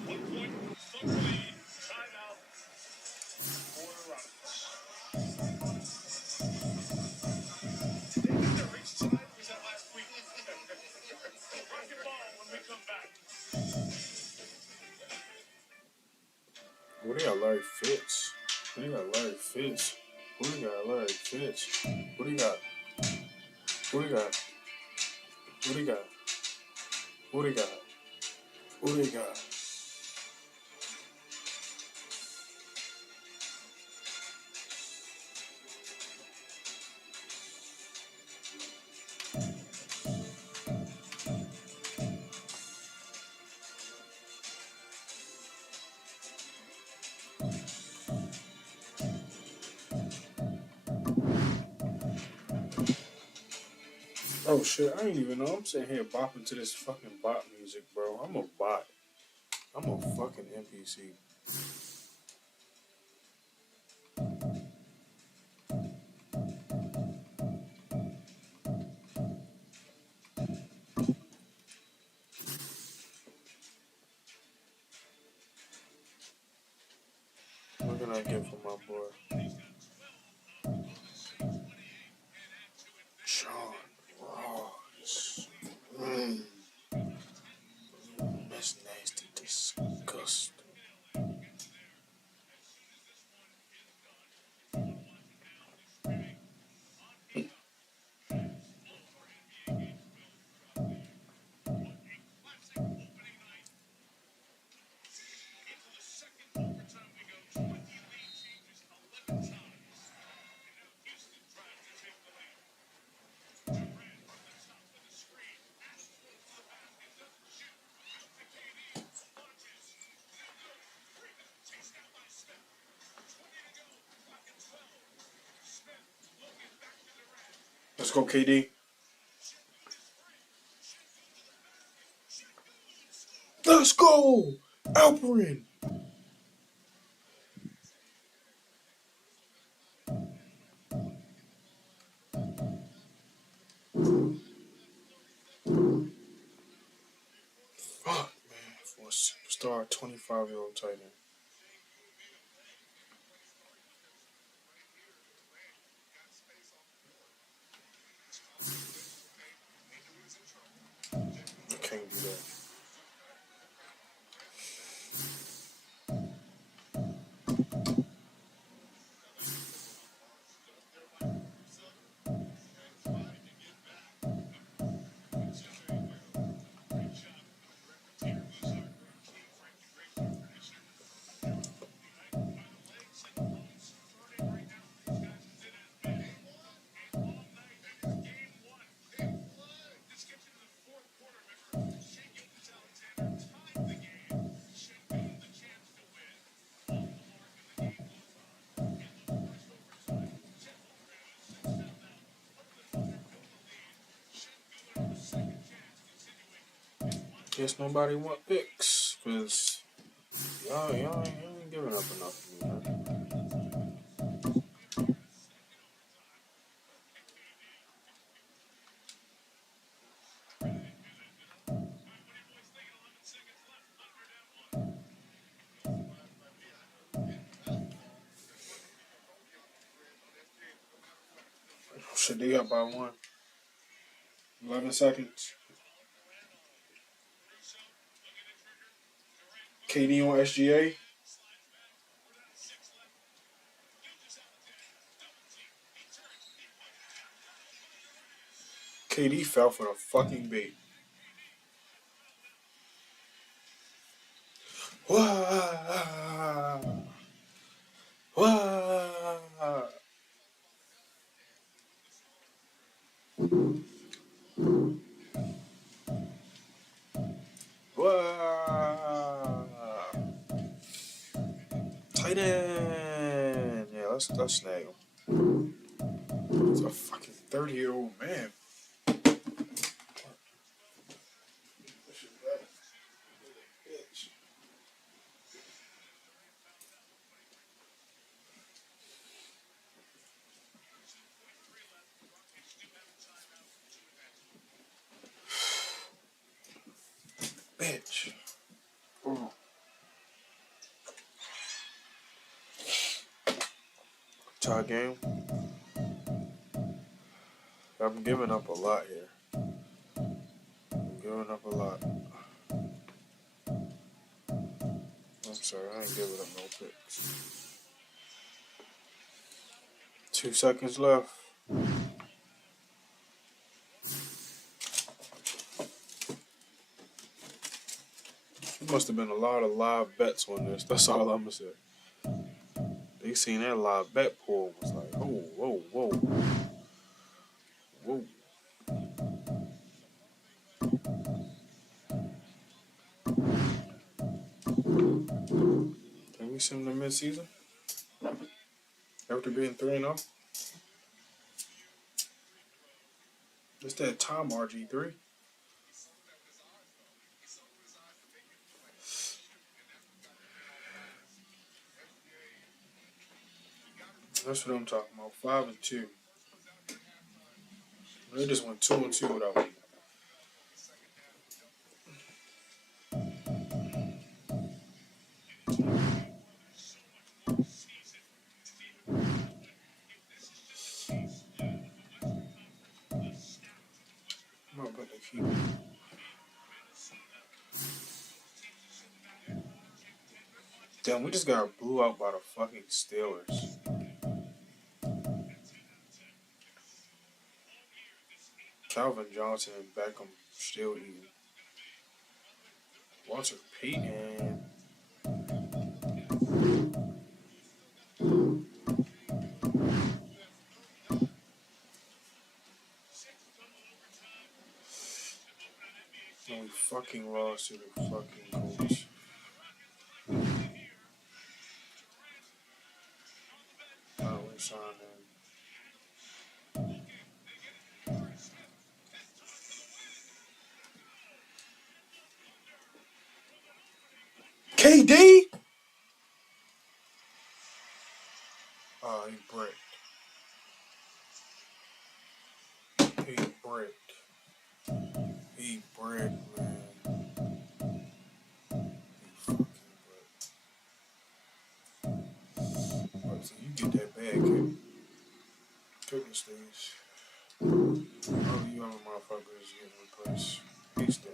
1 point, thumb lead, timeout for the Rockets. Did they get their reach tonight? Was that last week? Rocket ball when we come back. What do you got, Larry Fitz? What do you got, Larry Fitz? What do you got, Larry Fitz? What do you got? What do you got? What do you got? What do you got? What do you got? Oh shit, I ain't even know. I'm sitting here bopping to this fucking bot music, bro. I'm a bot. I'm a fucking NPC. What can I get from my boy? Sean Ross. That's nasty, disgusting. Let's go, KD. Let's go, Alperin. Fuck, man, for a superstar 25-year-old tight end. I can't do that. Guess nobody want picks, cause y'all ain't giving up enough for me, man. Shit, they up by 1. 11 seconds. KD on SGA. KD fell for the fucking bait. Wah, wah. Whoa. Tight end. Yeah, let's snag him. It's a fucking 30-year-old man. Bitch. Ooh. Tie game. I'm giving up a lot here. I'm giving up a lot. I'm sorry, I ain't giving up no picks. 2 seconds left. There must have been a lot of live bets on this. That's all I'm gonna say. They seen that live bet pool was like, oh, whoa, whoa, whoa. Can we send them mid-season? After being 3-0? It's that time, RG3. That's what I'm talking about. 5-2. They just went 2-2 without me. I'm not about to keep it. Damn, we just got blew out by the fucking Steelers. Calvin Johnson and Beckham still eating. Walter Payton. And we fucking lost to the fucking Colts. We signed him. KD? Oh, he bricked. He bricked. He bricked, man. He fucking bricked. So you get that bag, kid. Cooking stage. Oh, you other motherfuckers getting replaced. Peace down.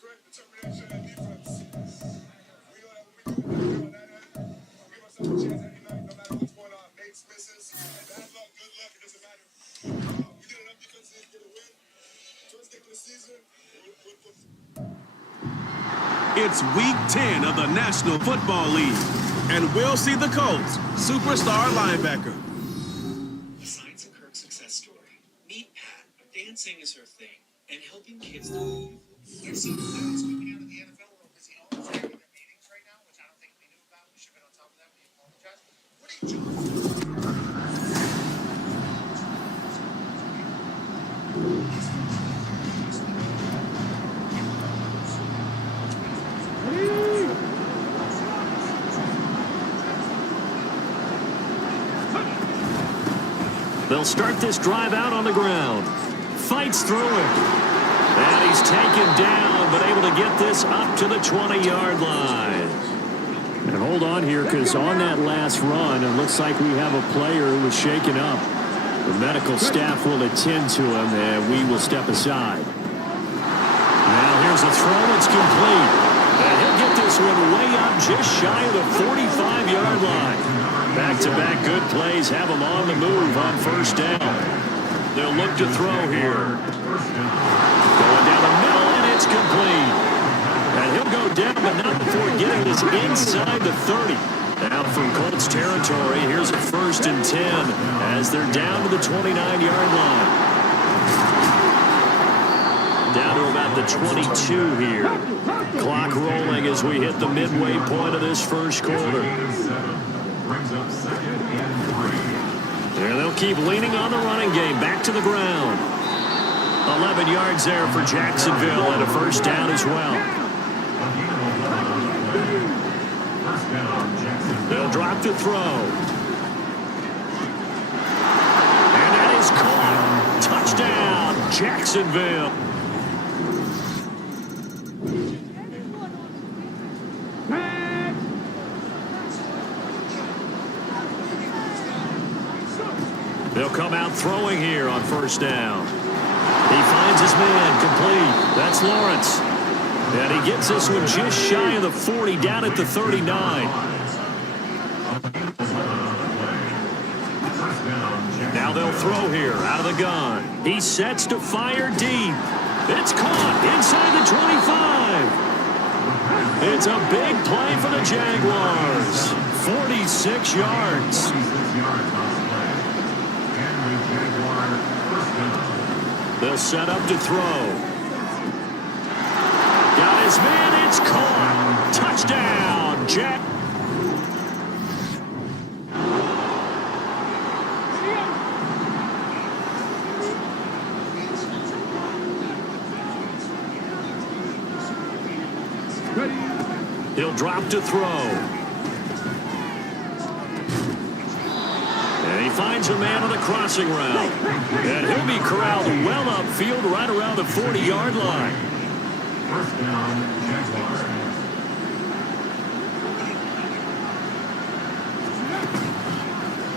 Great determination and defense. We do what we do on that end. Give ourselves a chance every night, no matter what's going on. Makes misses. Bad luck, good luck, it doesn't matter. We did enough defense to get a win. Towards the end of the season, It's week 10 of the National Football League, and we'll see the Colts superstar linebacker. Besides a Kirk success story, meet Pat. Dancing is her thing, and helping kids to There's some news coming out of the NFL world because the owners are having their meetings right now, which I don't think we knew about. We should have been on top of that. We apologize. Woody Johnson. They'll start this drive out on the ground. Fights through it. And he's taken down him, but able to get this up to the 20-yard line. And hold on here, because on that last run, it looks like we have a player who was shaken up. The medical staff will attend to him, and we will step aside. Now here's a throw. It's complete. And he'll get this one way up just shy of the 45-yard line. Back-to-back good plays have him on the move on first down. They'll look to throw here. Going down the middle, and it's complete. And he'll go down, but not before getting this inside the 30. Now from Colts territory, here's a 1st and 10 as they're down to the 29-yard line. Down to about the 22 here. Clock rolling as we hit the midway point of this first quarter. And they'll keep leaning on the running game. Back to the ground. 11 yards there for Jacksonville and a first down as well. They'll drop to throw. And that is caught. Touchdown, Jacksonville. They'll come out throwing here on first down. He finds his man complete. That's Lawrence. And he gets this one just shy of the 40 down at the 39. Now they'll throw here out of the gun. He sets to fire deep. It's caught inside the 25. It's a big play for the Jaguars. 46 yards. They'll set up to throw. Got his man. It's caught. Touchdown, Jack. He'll drop to throw. And he finds a man on the crossing route. And he'll be corralled well upfield right around the 40-yard line. First down, Jaguars.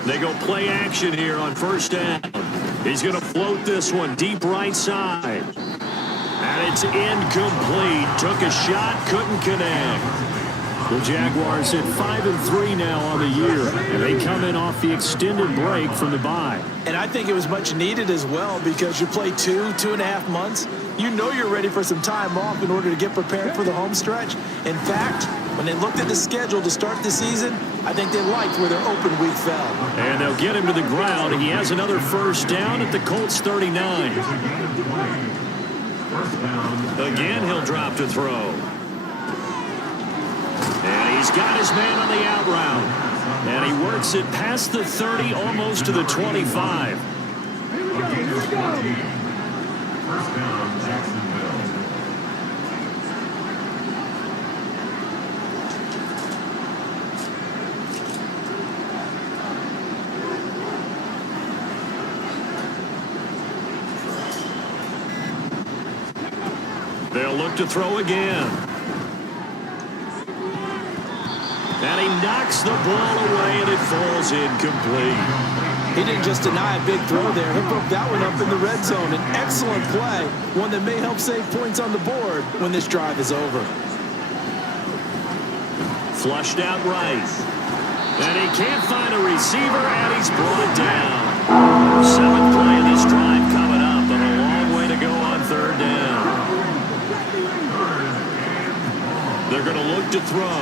They go play action here on first down. He's going to float this one deep right side. And it's incomplete. Took a shot, couldn't connect. The Jaguars at 5-3 now on the year, and they come in off the extended break from the bye. And I think it was much needed as well, because you play 2.5 months. You know you're ready for some time off in order to get prepared for the home stretch. In fact, when they looked at the schedule to start the season, I think they liked where their open week fell. And they'll get him to the ground. He has another first down at the Colts 39. Again, he'll drop to throw. And he's got his man on the out route. And he works it past the 30, almost to the 25. First down, Jacksonville. They'll look to throw again. And he knocks the ball away, and it falls incomplete. He didn't just deny a big throw there. He broke that one up in the red zone. An excellent play, one that may help save points on the board when this drive is over. Flushed out right. And he can't find a receiver, and he's brought down. 7th play of this drive coming up, and a long way to go on third down. They're going to look to throw.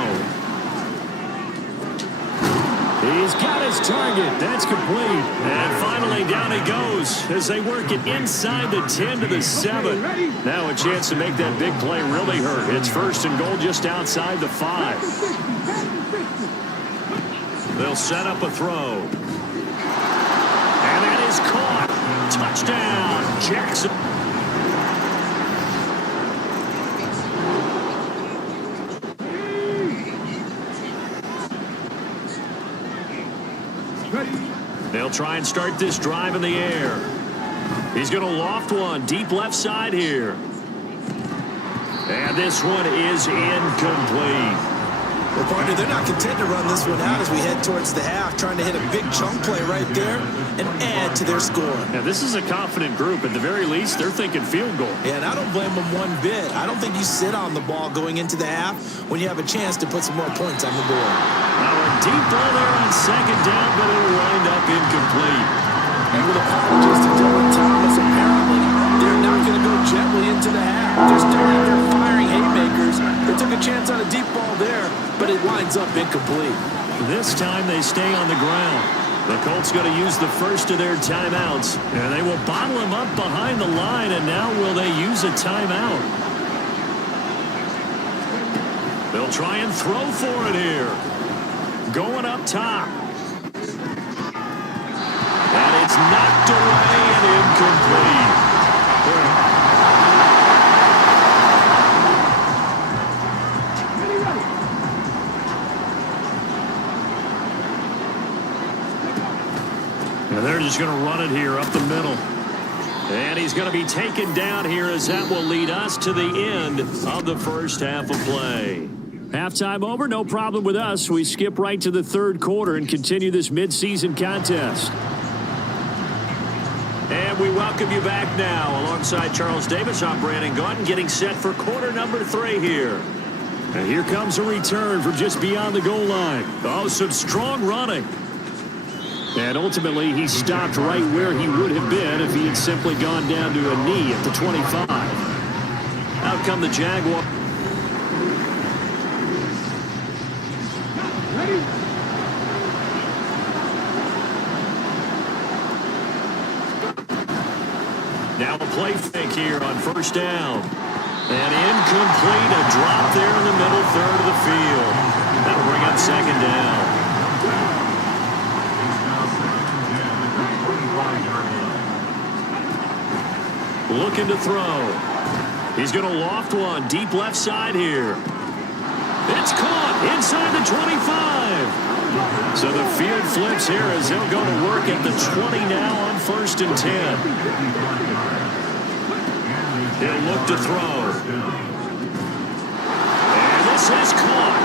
He's got his target. That's complete. And finally down he goes as they work it inside the 10 to the 7. Now a chance to make that big play really hurt. It's 1st and goal just outside the 5. They'll set up a throw. And that is caught. Touchdown, Jackson. They'll try and start this drive in the air. He's going to loft one deep left side here. And this one is incomplete. Well, partner, they're not content to run this one out as we head towards the half, trying to hit a big chunk play right there and add to their score. Yeah, this is a confident group. At the very least, they're thinking field goal. Yeah, and I don't blame them one bit. I don't think you sit on the ball going into the half when you have a chance to put some more points on the board. Now a deep ball there on second down, but it'll wind up incomplete. And with apologies to Dylan Thomas, apparently they're not going to go gently into the half. They're still in there firing haymakers. They took a chance on a deep ball there, but it winds up incomplete. This time they stay on the ground. The Colts going to use the first of their timeouts, and they will bottle him up behind the line, and now will they use a timeout? They'll try and throw for it here. Going up top. And it's knocked away and incomplete. And they're just going to run it here up the middle. And he's going to be taken down here as that will lead us to the end of the first half of play. Halftime over, no problem with us. We skip right to the third quarter and continue this midseason contest. And we welcome you back now. Alongside Charles Davis, I'm Brandon Gaudin, getting set for quarter number 3 here. And here comes a return from just beyond the goal line. Oh, some strong running. And ultimately, he stopped right where he would have been if he had simply gone down to a knee at the 25. Out come the Jaguars. Now a play fake here on first down. And incomplete, a drop there in the middle third of the field. That'll bring up second down. Looking to throw. He's going to loft one deep left side here. It's caught inside the 25. So the field flips here as he'll go to work at the 20 now on first and 10. He'll look to throw. And this is caught.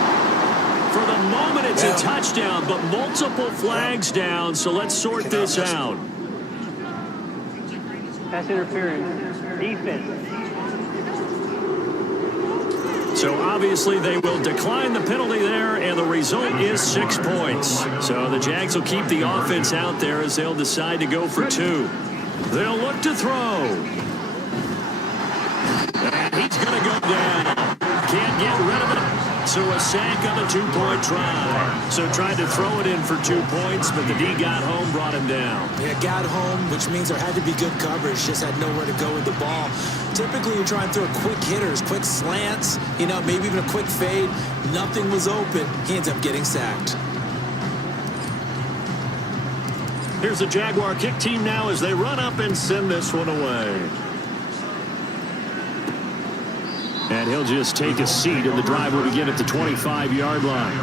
For the moment, it's a touchdown, but multiple flags down, so let's sort this out. Pass interference. Defense. So obviously they will decline the penalty there, and the result is 6 points. So the Jags will keep the offense out there as they'll decide to go for 2. They'll look to throw. And he's going to go down. Can't get rid of it. So a sack on the 2-point try. So tried to throw it in for 2 points, but the D got home, brought him down. Yeah, got home, which means there had to be good coverage. Just had nowhere to go with the ball. Typically, you're trying to throw quick hitters, quick slants, maybe even a quick fade. Nothing was open. He ends up getting sacked. Here's the Jaguar kick team now as they run up and send this one away. And he'll just take a seat, and the drive will begin at the 25-yard line.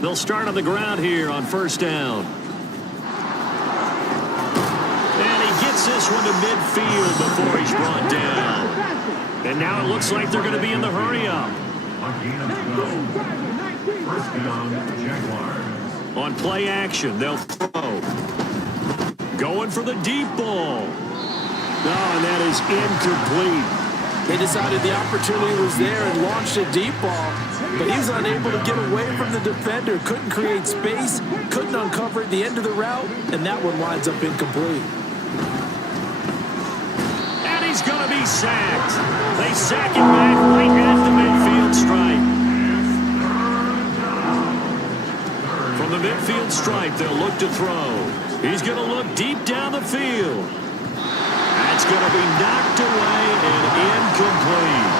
They'll start on the ground here on first down. And he gets this one to midfield before he's brought down. And now it looks like they're going to be in the hurry-up. On play action, they'll throw. Going for the deep ball. Oh, and that is incomplete. They decided the opportunity was there and launched a deep ball, but he was unable to get away from the defender, couldn't create space, couldn't uncover at the end of the route, and that one winds up incomplete. And he's going to be sacked. They sack him back right at the midfield stripe. From the midfield stripe, they'll look to throw. He's going to look deep down the field. That's going to be knocked away and incomplete.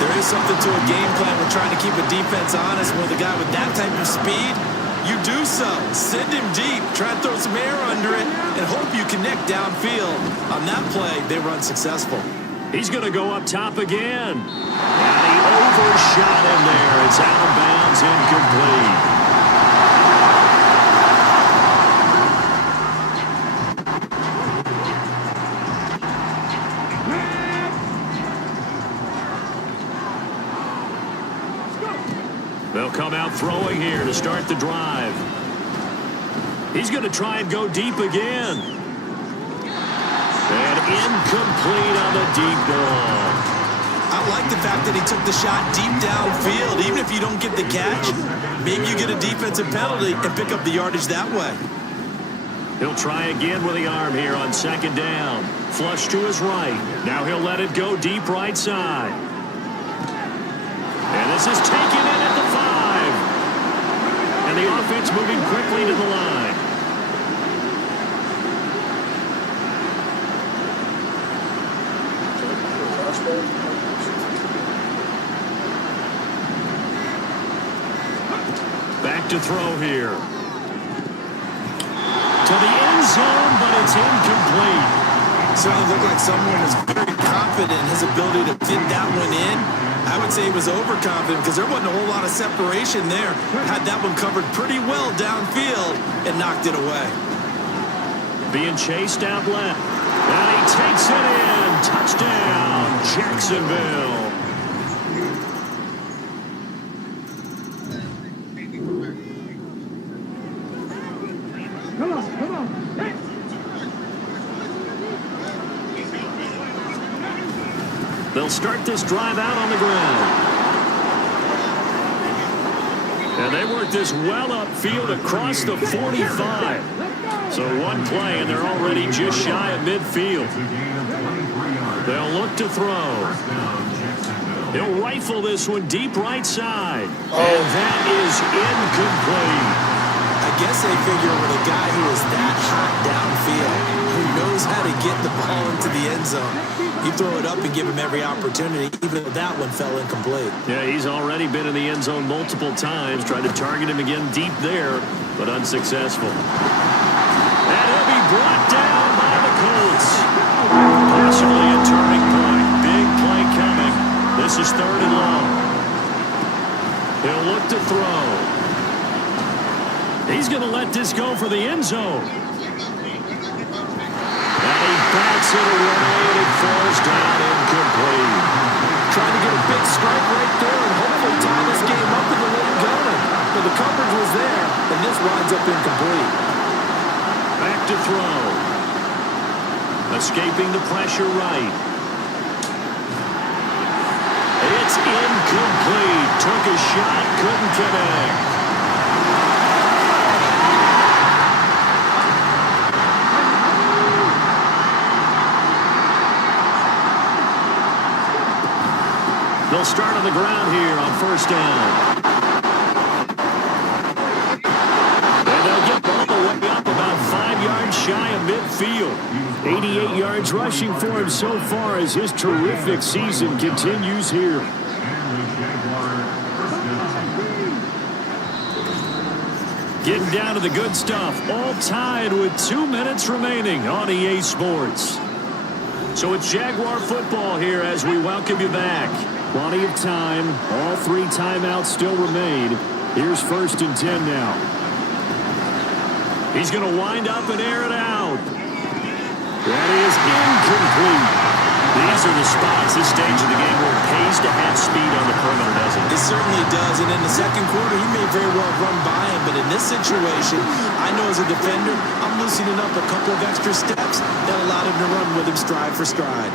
There is something to a game plan with trying to keep a defense honest. With a guy with that type of speed, you do so. Send him deep, try and throw some air under it, and hope you connect downfield. On that play, they were unsuccessful. He's going to go up top again. And he overshot him there. It's out of bounds, incomplete. They'll come out throwing here to start the drive. He's going to try and go deep again. And incomplete on the deep ball. I like the fact that he took the shot deep downfield. Even if you don't get the catch, maybe you get a defensive penalty and pick up the yardage that way. He'll try again with the arm here on second down. Flush to his right. Now he'll let it go deep right side. And this is taken in at the 5. And the offense moving quickly to the line. Back to throw here. To the end zone, but it's incomplete. Certainly looked like someone was very confident in his ability to fit that one in. I would say he was overconfident because there wasn't a whole lot of separation there. Had that one covered pretty well downfield and knocked it away. Being chased out left. And he takes it in. Touchdown, Jacksonville. They'll start this drive out on the ground. And they work this well upfield across the 45. So one play, and they're already just shy of midfield. They'll look to throw. He'll rifle this one deep right side. And that is incomplete. I guess they figure with a guy who is that hot downfield, who knows how to get the ball into the end zone, you throw it up and give him every opportunity, even though that one fell incomplete. Yeah, he's already been in the end zone multiple times, tried to target him again deep there, but unsuccessful. And he'll be brought down by the Colts. Possibly a turning point. Big play coming. This is 3rd and long. He'll look to throw. He's going to let this go for the end zone. And he backs it away, and it falls down incomplete. Trying to get a big strike right there and hopefully tie this game up in the late going. But the coverage was there, and this winds up incomplete. Back to throw. Escaping the pressure right. It's incomplete. Took a shot, couldn't connect. They'll start on the ground here on 1st down. And they'll get the ball way up about 5 yards shy of midfield. 88 yards rushing for him so far as his terrific season continues here. Getting down to the good stuff. All tied with 2 minutes remaining on EA Sports. So it's Jaguar football here as we welcome you back. Plenty of time. All 3 timeouts still remain. Here's 1st and 10 now. He's going to wind up and air it out. That is incomplete. These are the spots, this stage of the game, where it pays to have speed on the perimeter, doesn't it? It certainly does. And in the second quarter, he may very well run by him. But in this situation, I know as a defender, I'm loosening up a couple of extra steps that allowed him to run with him stride for stride.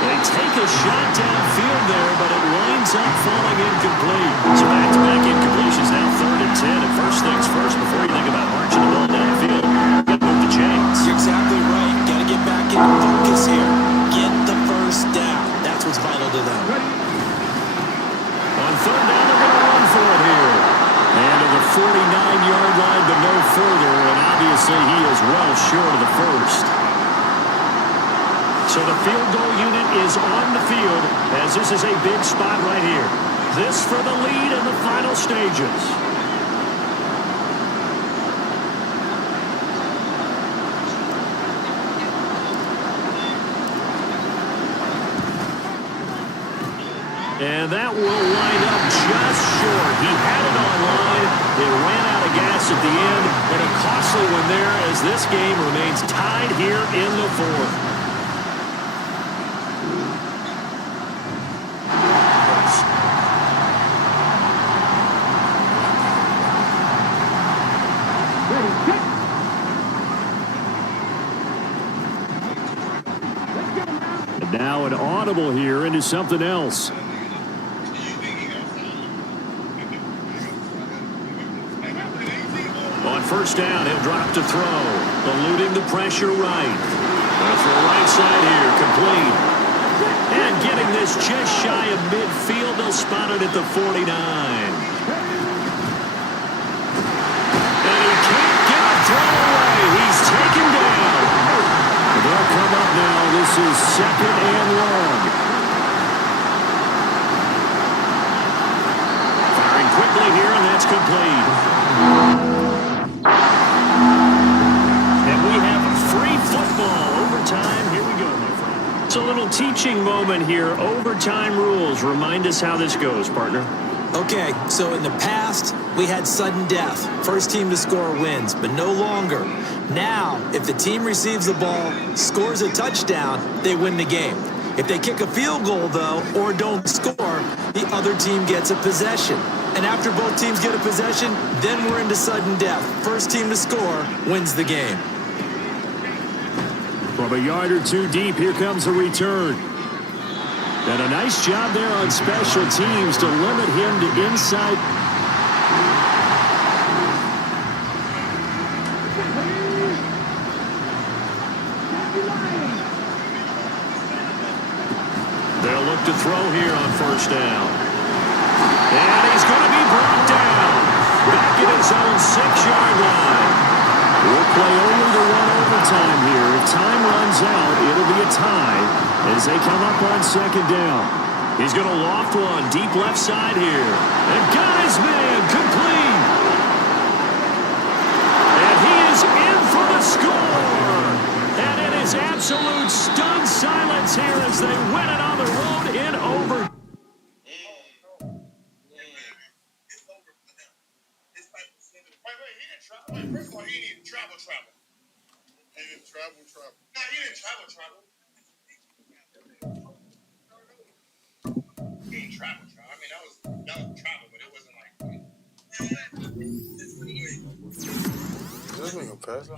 They take a shot downfield there, but it winds up falling incomplete. So back-to-back incompletions, now 3rd and 10. And first things first, before you think about marching the ball downfield, you got to move the chains. You're exactly right. Got to get back into focus here. Get the first down. That's what's vital to them. On 3rd down, they're going to run for it here. And to the 49-yard line, but no further. And obviously, he is well short of the first. So the field goal unit is on the field as this is a big spot right here. This for the lead in the final stages. And that will wind up just short. He had it on line. It ran out of gas at the end, and a costly one there as this game remains tied here in the fourth. And now an audible here into something else. On first down, he'll drop to throw, eluding the pressure right. For the right side here, complete. And getting this just shy of midfield, they'll spot it at the 49. And he can't get a throw away. He's taken down. They'll come up now. This is 2nd and long. Firing quickly here, and that's complete. Overtime, here we go, my friend. It's a little teaching moment here. Overtime rules. Remind us how this goes, partner. Okay, so in the past, we had sudden death. First team to score wins, but no longer. Now, if the team receives the ball, scores a touchdown, they win the game. If they kick a field goal, though, or don't score, the other team gets a possession. And after both teams get a possession, then we're into sudden death. First team to score wins the game. From a yard or two deep, here comes a return. And a nice job there on special teams to limit him to inside. They'll look to throw here on first down. And he's going to be brought down. Back at his own 6-yard line. We'll play only the one overtime here. If time runs out, it'll be a tie as they come up on second down. He's going to loft one deep left side here. And got his man complete. And he is in for the score. And it is absolute stunned silence here as they win it on the road in overtime. First of all, he didn't travel. He didn't travel. No, he didn't travel. He didn't travel. I mean, that was travel, but it wasn't like. Is this nigga passing?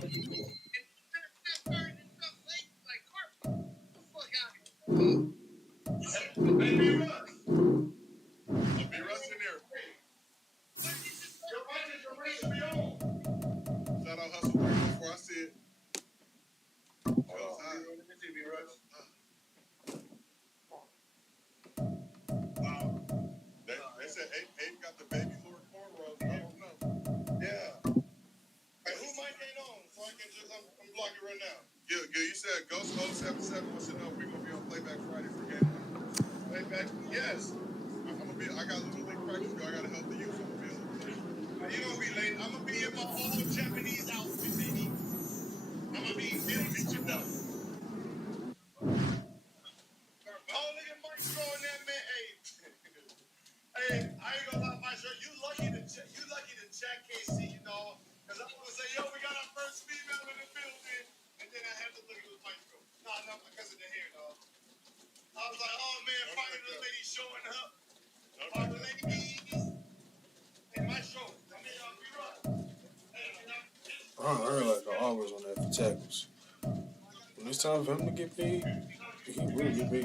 Baby Russ. Be Russ in there. Your race should be on. Shout out Hustle before I see it. They said Abe got the baby Lord cornrows. I don't know. Yeah. Hey, who mic ain't on? So I can just unblock it right now. Gil, you said Ghost 077 wants to know if we're gonna be on Playback Friday for game. Playback? Yes. I got Little League practice. I gotta help the youth. I'm gonna be a little late. You gonna be late? I'm gonna be in my all Japanese outfit, baby. I'm gonna be in your done. Oh, look at Mike throwing that man. Hey, I ain't gonna lie, my shirt. You lucky to check KC, you know. Cause I'm gonna say, yo, we got our first female in the building, and then I had to look at the Mike throw. No, because of the hair, dog. I was like, oh man, finally the lady showing up. All the ladies in my show. I mean, I realize the hours on that for tackles. When it's time for him to get paid, he will get paid.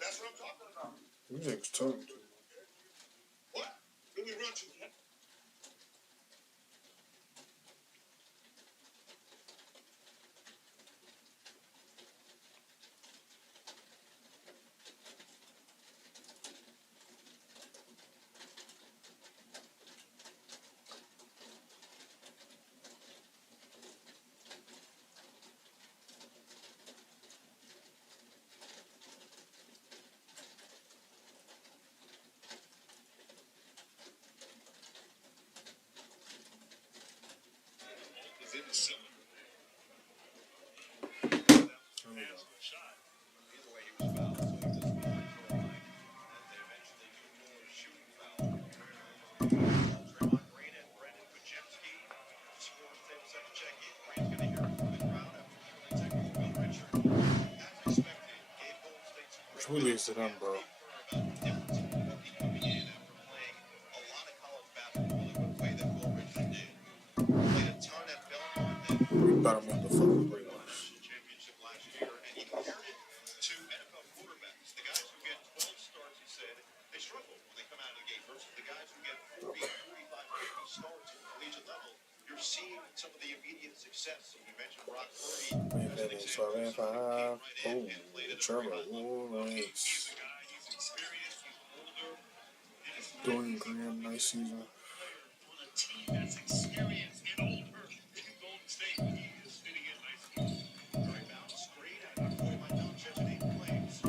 That's what I'm talking about. You just talking to him. What? Really run to him? We lose to them, bro. We better make the fucking playoffs. Championship last year, and he compared it to NFL quarterbacks. The guys who get 12 starts, he said, they struggle when they come out of the gate versus the guys who get 40, 45, 50 starts at the collegiate level. You're seeing some of the immediate success. So you mentioned Brock Purdy. Trevor Lawrence. Dorian Graham, nice season. On a team that's experienced and older in Golden State, he is fitting in nicely. Very balanced, great at it. Boy, my Tom Chester didn't claims.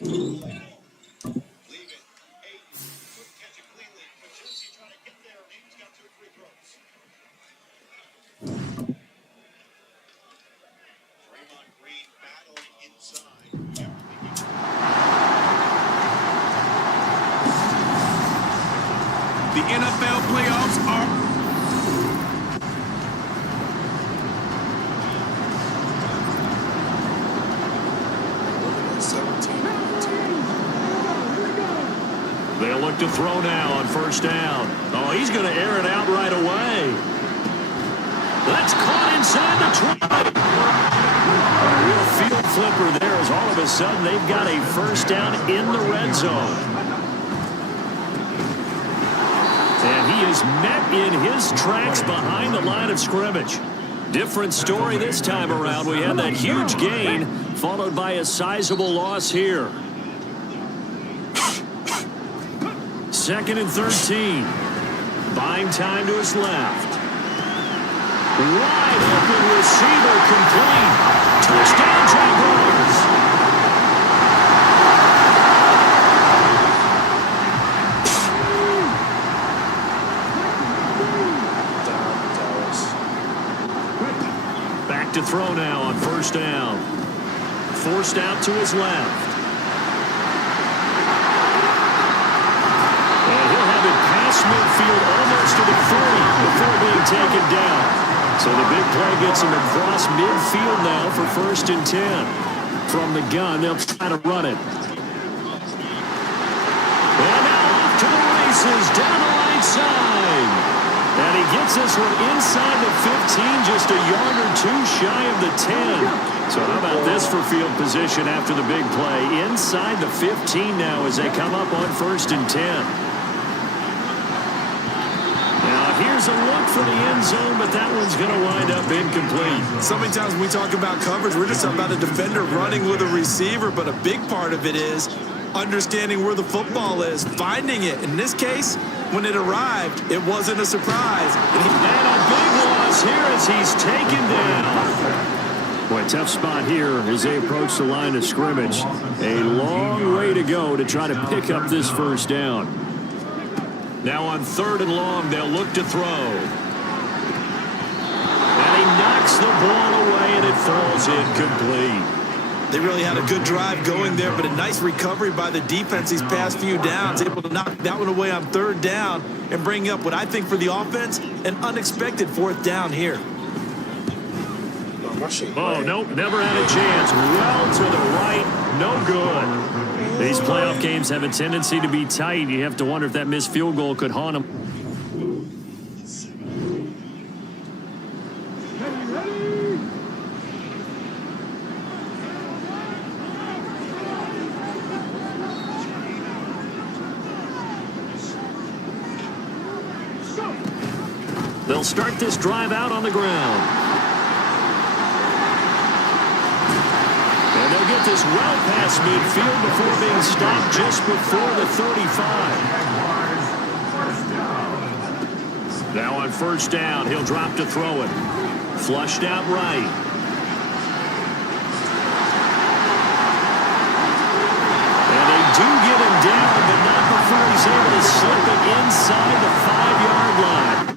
Leave it. Aiden couldn't catch it cleanly. But Chelsea trying to get there. Aiden's got 2 free throws. Draymond Green battling inside. The NFL playoffs are... 17. They'll look to throw now on first down. Oh, he's going to air it out right away. That's caught inside the 20. A real field flipper there as all of a sudden they've got a first down in the red zone. And he is met in his tracks behind the line of scrimmage. Different story this time around. We had that huge gain followed by a sizable loss here. 2nd and 13. Buying time to his left. Wide open receiver complete. Touchdown Jaguars. Back to throw now on first down. Forced out to his left. And he'll have it past midfield almost to the 40 before being taken down. So the big play gets him across midfield now for 1st and 10. From the gun, they'll try to run it. And now off to the races down the right side. And he gets this one inside the 15, just a yard or 2 shy of the 10. So how about this for field position after the big play? Inside the 15 now as they come up on 1st and 10. Here's a look for the end zone, but that one's going to wind up incomplete. So many times when we talk about coverage, we're just about a defender running with a receiver, but a big part of it is understanding where the football is, finding it. In this case, when it arrived, it wasn't a surprise. And a big loss here as he's taken down. Boy, tough spot here as they approach the line of scrimmage. A long way to go to try to pick up this first down. Now on 3rd and long, they'll look to throw. And he knocks the ball away, and it falls incomplete. They really had a good drive going there, but a nice recovery by the defense these past few downs, able to knock that one away on 3rd down and bring up what I think for the offense, an unexpected 4th down here. Oh, nope, never had a chance. Well to the right, no good. These playoff games have a tendency to be tight. You have to wonder if that missed field goal could haunt them. They'll start this drive out on the ground. They'll get this well past midfield before being stopped just before the 35. Now on 1st down, he'll drop to throw it. Flushed out right. And they do get him down, but not before he's able to slip it inside the 5-yard line.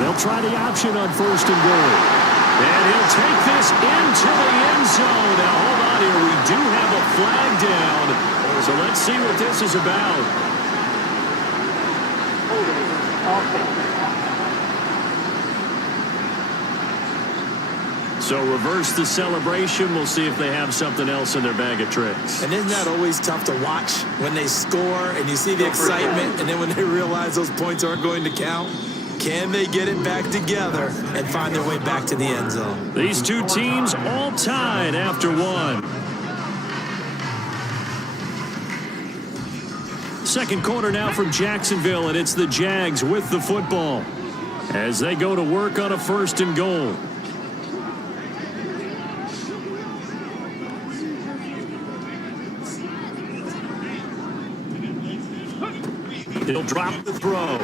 They'll try the option on 1st and goal. And he'll take this into the end zone. Now, hold on here. We do have a flag down. So let's see what this is about. So reverse the celebration. We'll see if they have something else in their bag of tricks. And isn't that always tough to watch when they score and you see the excitement, and then when they realize those points aren't going to count? Can they get it back together and find their way back to the end zone? These two teams all tied after one. Second quarter now from Jacksonville, and it's the Jags with the football as they go to work on a 1st and goal. He'll drop the throw.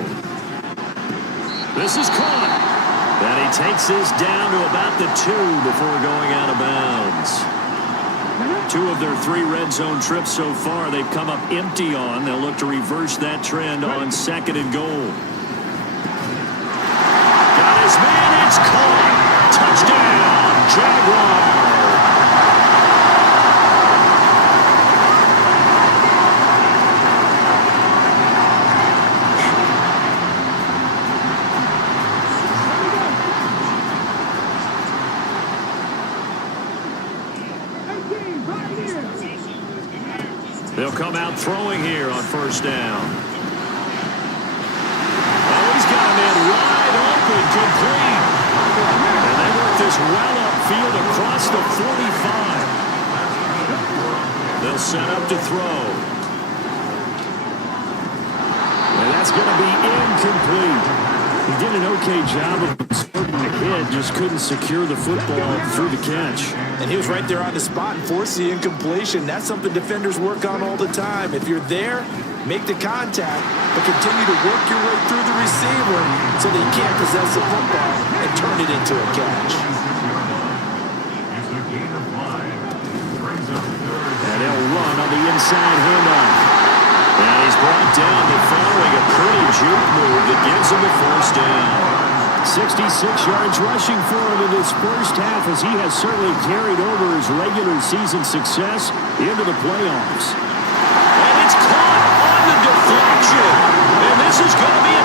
This is caught. And he takes this down to about the 2 before going out of bounds. 2 of their 3 red zone trips so far, they've come up empty on. They'll look to reverse that trend on 2nd and goal. Got his man. It's caught. Touchdown, Jaguars. They'll come out throwing here on 1st down. Oh, he's got a man wide open, complete. And they work this well upfield across the 45. They'll set up to throw. And that's going to be incomplete. He did an okay job of sorting the hit, just couldn't secure the football through the catch. And he was right there on the spot and forced the incompletion. That's something defenders work on all the time. If you're there, make the contact, but continue to work your way through the receiver so that you can't possess the football and turn it into a catch. And he'll run on the inside handoff. And he's brought down to following a pretty juke move that gives him the 1st down. 66 yards rushing for him in this first half, as he has certainly carried over his regular season success into the playoffs. And it's caught on the deflection. And this is going to be a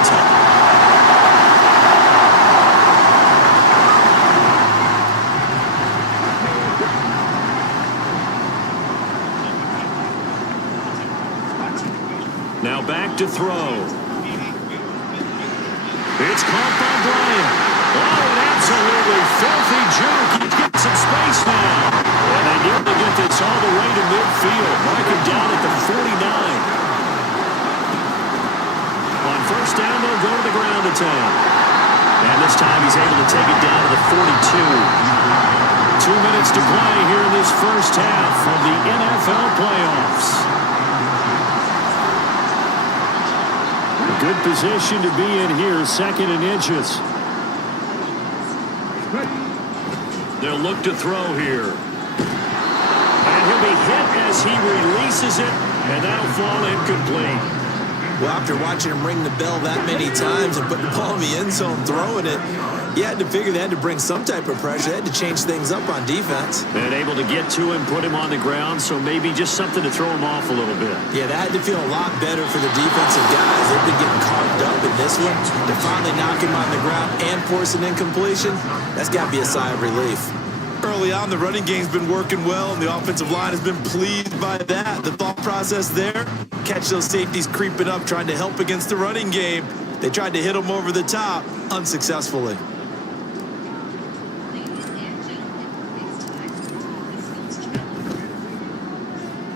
Now back to throw. It's caught by Bryant. Oh, an absolutely filthy juke. He gets some space now. And they need to get this all the way to midfield. Mark him down at the 49. On 1st down, they'll go to the ground attack. And this time he's able to take it down to the 42. 2 minutes to play here in this first half of the NFL playoffs. Good position to be in here, 2nd and inches. They'll look to throw here. And he'll be hit as he releases it, and that'll fall incomplete. Well, after watching him ring the bell that many times and putting the ball in the end zone, throwing it, you had to figure they had to bring some type of pressure. They had to change things up on defense. And able to get to him, put him on the ground, so maybe just something to throw him off a little bit. Yeah, that had to feel a lot better for the defensive guys. They've been getting carved up in this one. To finally knock him on the ground and force an incompletion, that's got to be a sigh of relief. Early on, the running game's been working well, and the offensive line has been pleased by that. The thought process there, catch those safeties creeping up, trying to help against the running game. They tried to hit them over the top, unsuccessfully.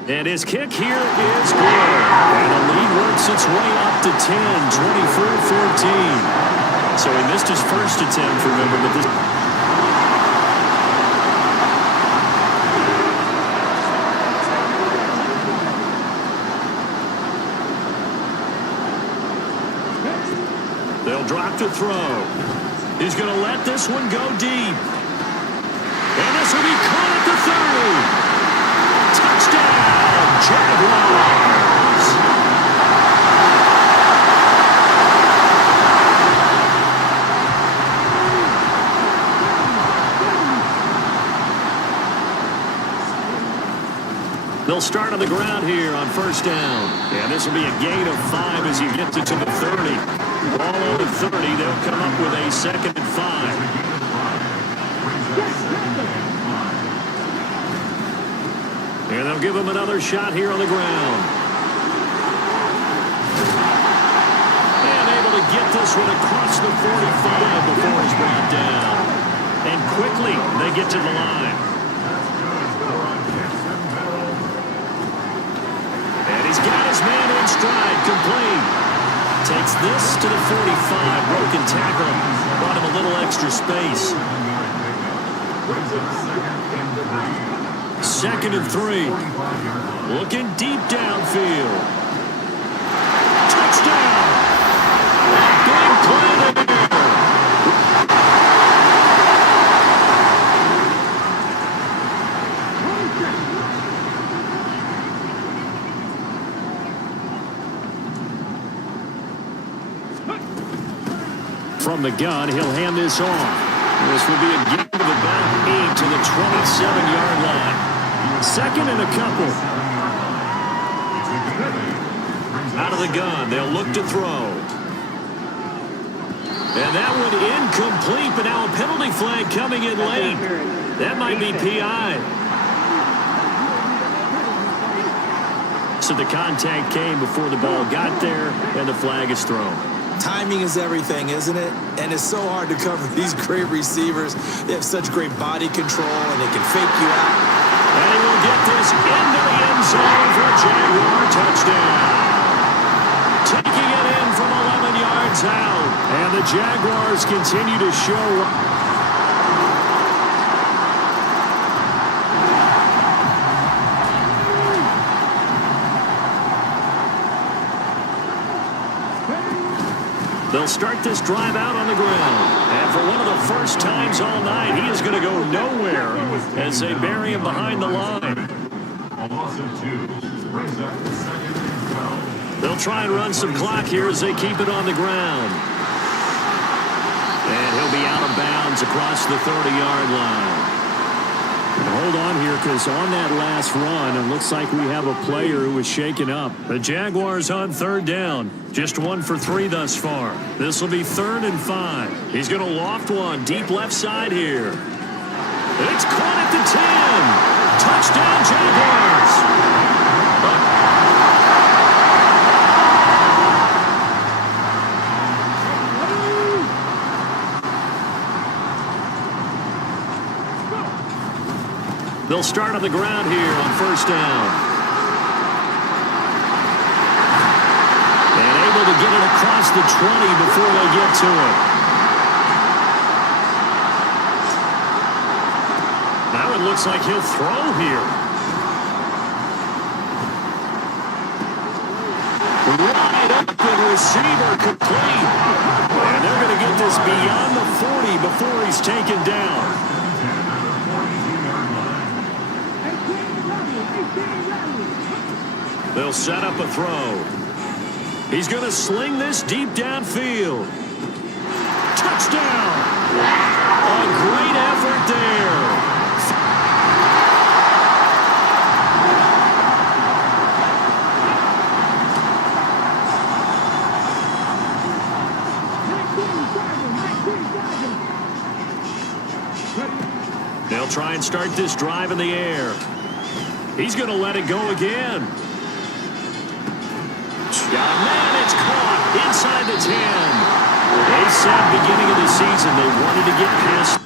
And his kick here is good. And the lead works its way up to 10, 24-14. So he missed his first attempt, remember, but this... They'll drop to throw. He's going to let this one go deep. And this will be caught at the 30. Touchdown, Jaguars. They'll start on the ground here on first down. And this will be a gain of 5 as he gets it to the 30. Ball on the 30. They'll come up with a 2nd and 5. And they'll give him another shot here on the ground. And able to get this one across the 45 before he's brought down. And quickly they get to the line. And he's got his man in stride, complete. Takes this to the 45, broken tackle. Brought him a little extra space. 2nd and 3. Looking deep downfield. Touchdown! Big play there. From the gun, he'll hand this off. This will be a gain of about 8 to the 27-yard line. 2nd and a couple. Out of the gun, they'll look to throw. And that one incomplete, but now a penalty flag coming in late. That might be PI. So the contact came before the ball got there, and the flag is thrown. Timing is everything, isn't it? And it's so hard to cover these great receivers. They have such great body control, and they can fake you out. And he will get this into the end zone for a Jaguar touchdown. Taking it in from 11 yards out. And the Jaguars continue to show. They'll start this drive out on the ground. And for one of the first times all night, he is going to go nowhere as they bury him behind the line. They'll try and run some clock here as they keep it on the ground. And he'll be out of bounds across the 30-yard line. Hold on here, because on that last run, it looks like we have a player who was shaken up. The Jaguars on 3rd down. Just 1 for 3 thus far. This will be 3rd and 5. He's going to loft one deep left side here. It's caught at the 10. Touchdown, Jaguars. They'll start on the ground here on first down. And able to get it across the 20 before they get to it. Now it looks like he'll throw here. Wide open receiver complete. And they're going to get this beyond the 40 before he's taken down. They'll set up a throw. He's going to sling this deep downfield. Touchdown! A great effort there. They'll try and start this drive in the air. He's going to let it go again. Man, it's caught inside the 10. They said beginning of the season they wanted to get past.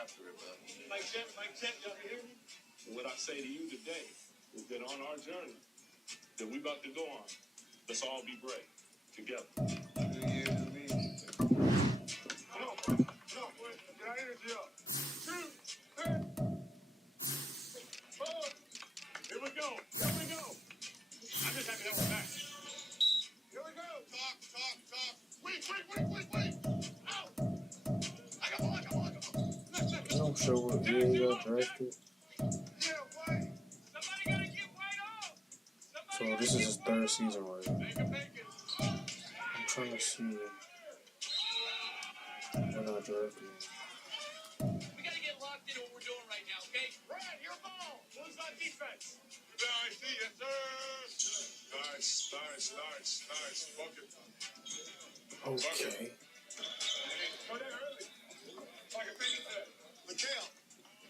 after it, man. Mike Jet, y'all can hear me? What I say to you today is that on our journey that we about to go on, let's all be brave together. New Year, new me. Come on, boy. Get our energy up. 2, 3, 4. Here we go. I'm just happy that we're back. Here we go. Talk. Wait. Out. I got one. They don't show what year he got drafted. So this is his third season right now. I'm trying to see when I drafted him. We gotta get locked into what we're doing right now, okay? Brad, your ball. Who's on defense? I see, yes, sir. Nice. Bucket. Okay. Go there early. Like a baby said. Mikhail,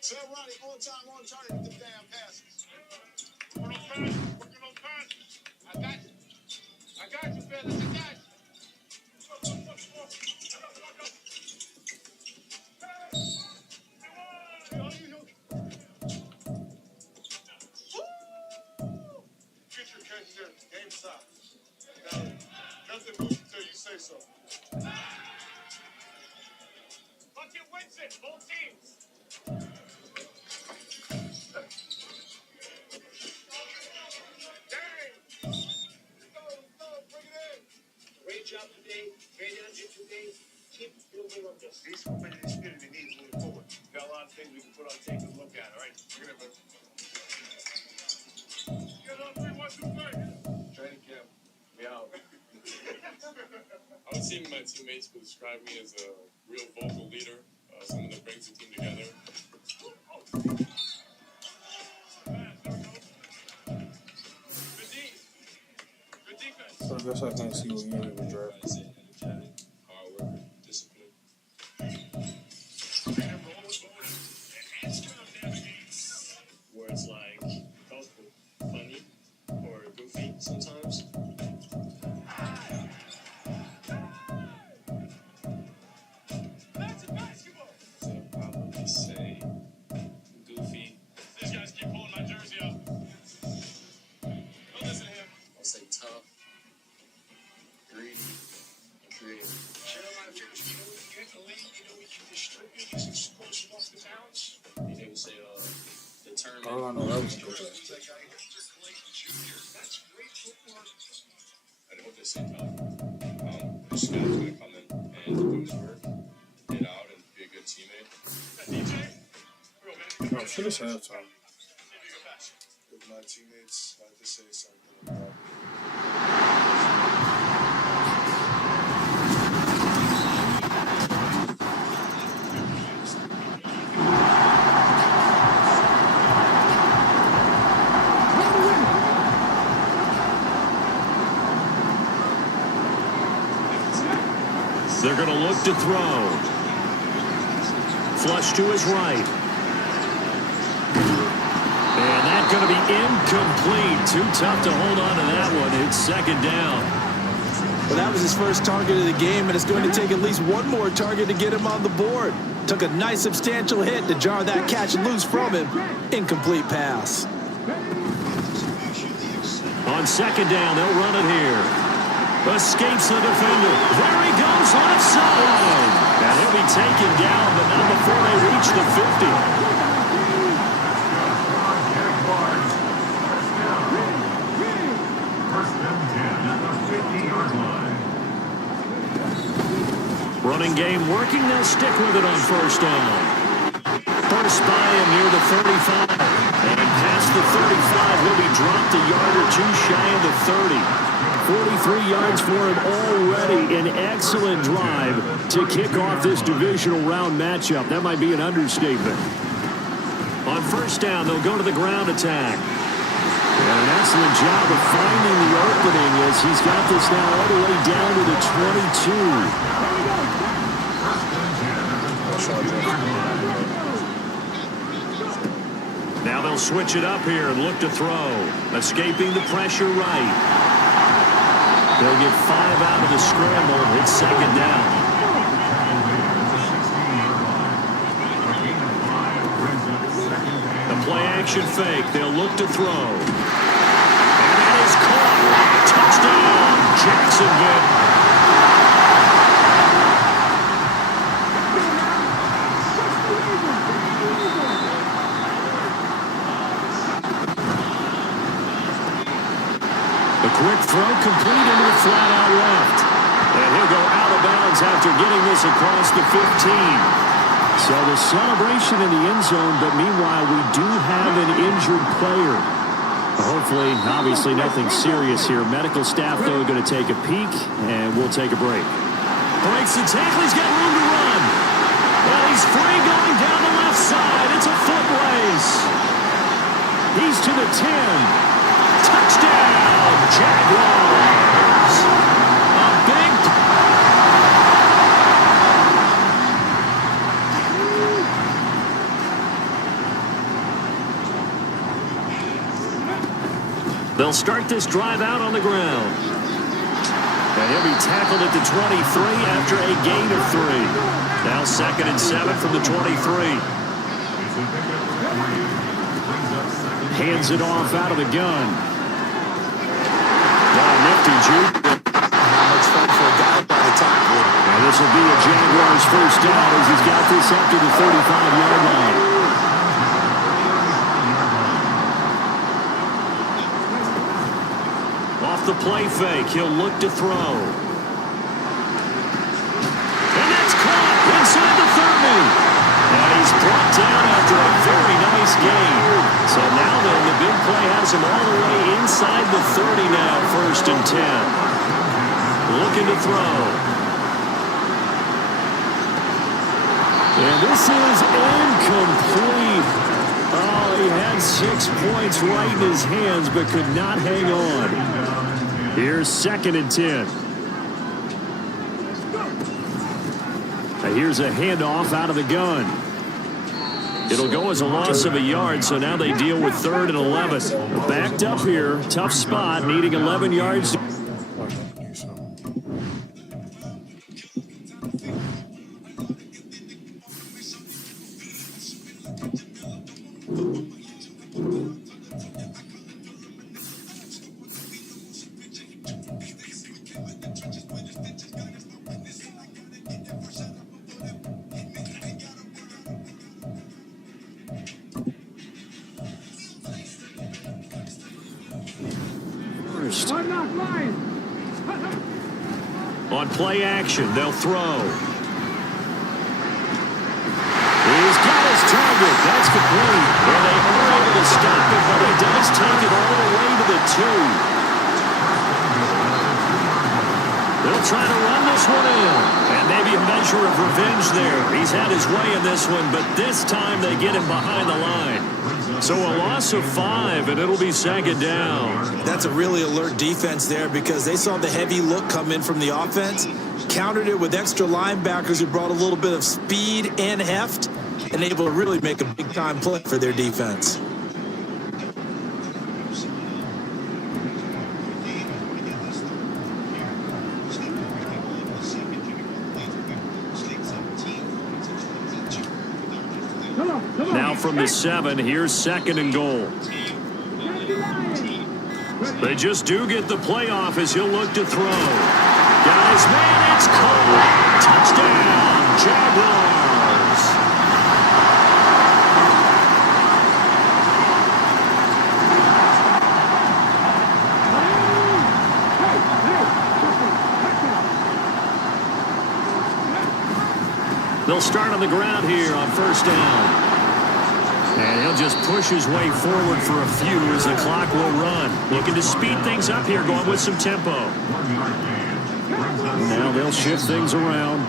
tell Ronnie on time, on target with the damn passes. Working on passes. I got you, fellas. I got you. Get your catch there. Game stop. Nothing moves until you say so. Bucket wins it. Both teams. Great job today. Great energy today. Keep building on this. These competitive spirit we need moving forward. Got a lot of things we can put on tape and look at, all right? Bring it up, man. Get on 3, 1, 2, 3. Training camp. We out. I would say my teammates would describe me as a real vocal leader, someone that brings the team together. Good defense. So I guess I can't see what year he was drafted. Hard work, discipline. Words like helpful, funny, or goofy sometimes. I'd probably say goofy. These guys keep pulling my jersey up. Don't listen to him. I'll say tough, greedy, and creative. Carolina Panthers, you know we get the lead, you know we can distribute these explosive off the bounce. They would say determined. All I know that was a good draft. That's great footwork. I hope they stay tough. This guy's gonna come in and do his work, get out, and be a good teammate. Oh, shit, it's halftime. If my teammates like to say something about me. They're going to look to throw. Flush to his right. And that's going to be incomplete. Too tough to hold on to that one. It's second down. Well, that was his first target of the game, and it's going to take at least one more target to get him on the board. Took a nice substantial hit to jar that catch loose from him. Incomplete pass. On second down, they'll run it here. Escapes the defender. There he goes, left side. And he'll be taken down, but not before they reach the 50. Running game working. They'll stick with it on first down. First by him near the 35. And past the 35, he'll be dropped a yard or two shy of the 30. 43 yards for him already. An excellent drive to kick off this divisional round matchup. That might be an understatement. On first down, they'll go to the ground attack. And an excellent job of finding the opening as he's got this now all the way down to the 22. Now they'll switch it up here and look to throw. Escaping the pressure right. They'll get 5 out of the scramble. It's second down. Play-action fake. They'll look to throw. And that is caught. Touchdown, Jacksonville. The quick throw complete into the flat out left. And he'll go out of bounds after getting this across the 15. So the celebration in the end zone, but meanwhile, we do have an injured player. Hopefully, obviously nothing serious here. Medical staff, though, going to take a peek, and we'll take a break. Breaks the tackle. He's got room to run. Well, he's free going down the left side. It's a foot race. He's to the 10. Touchdown, Jaguars. A big... They'll start this drive out on the ground. And he'll be tackled at the 23 after a gain of 3. Now 2nd and 7 from the 23. Hands it off out of the gun. Nifty juke. How much fun for a guy by the tackle. And this will be a Jaguars first down as he's got this up to the 35-yard line. Off the play fake, he'll look to throw. And that's caught inside the 30. And he's brought down after a very nice gain. So now then, the big play has him all the way inside the 30 now, 1st and 10. Looking to throw. And this is incomplete. Oh, he had 6 points right in his hands, but could not hang on. Here's 2nd and 10. Now here's a handoff out of the gun. It'll go as a loss of a yard, so now they deal with 3rd and 11. Backed up here, tough spot, needing 11 yards. On play action, they'll throw. He's got his target. That's complete. And they are able to stop it, but he does take it all the way to the 2. They'll try to run this one in. And maybe a measure of revenge there. He's had his way in this one, but this time they get him behind the line. So a loss of 5, and it'll be 2nd down. That's a really alert defense there because they saw the heavy look come in from the offense, countered it with extra linebackers who brought a little bit of speed and heft, and able to really make a big-time play for their defense. Now from the 7, here's 2nd and goal. They just do get the playoff as he'll look to throw. Guys, man, it's caught. Touchdown, Jaguars. They'll start on the ground here on 1st down. And he'll just push his way forward for a few as the clock will run. Looking to speed things up here, going with some tempo. Now they'll shift things around.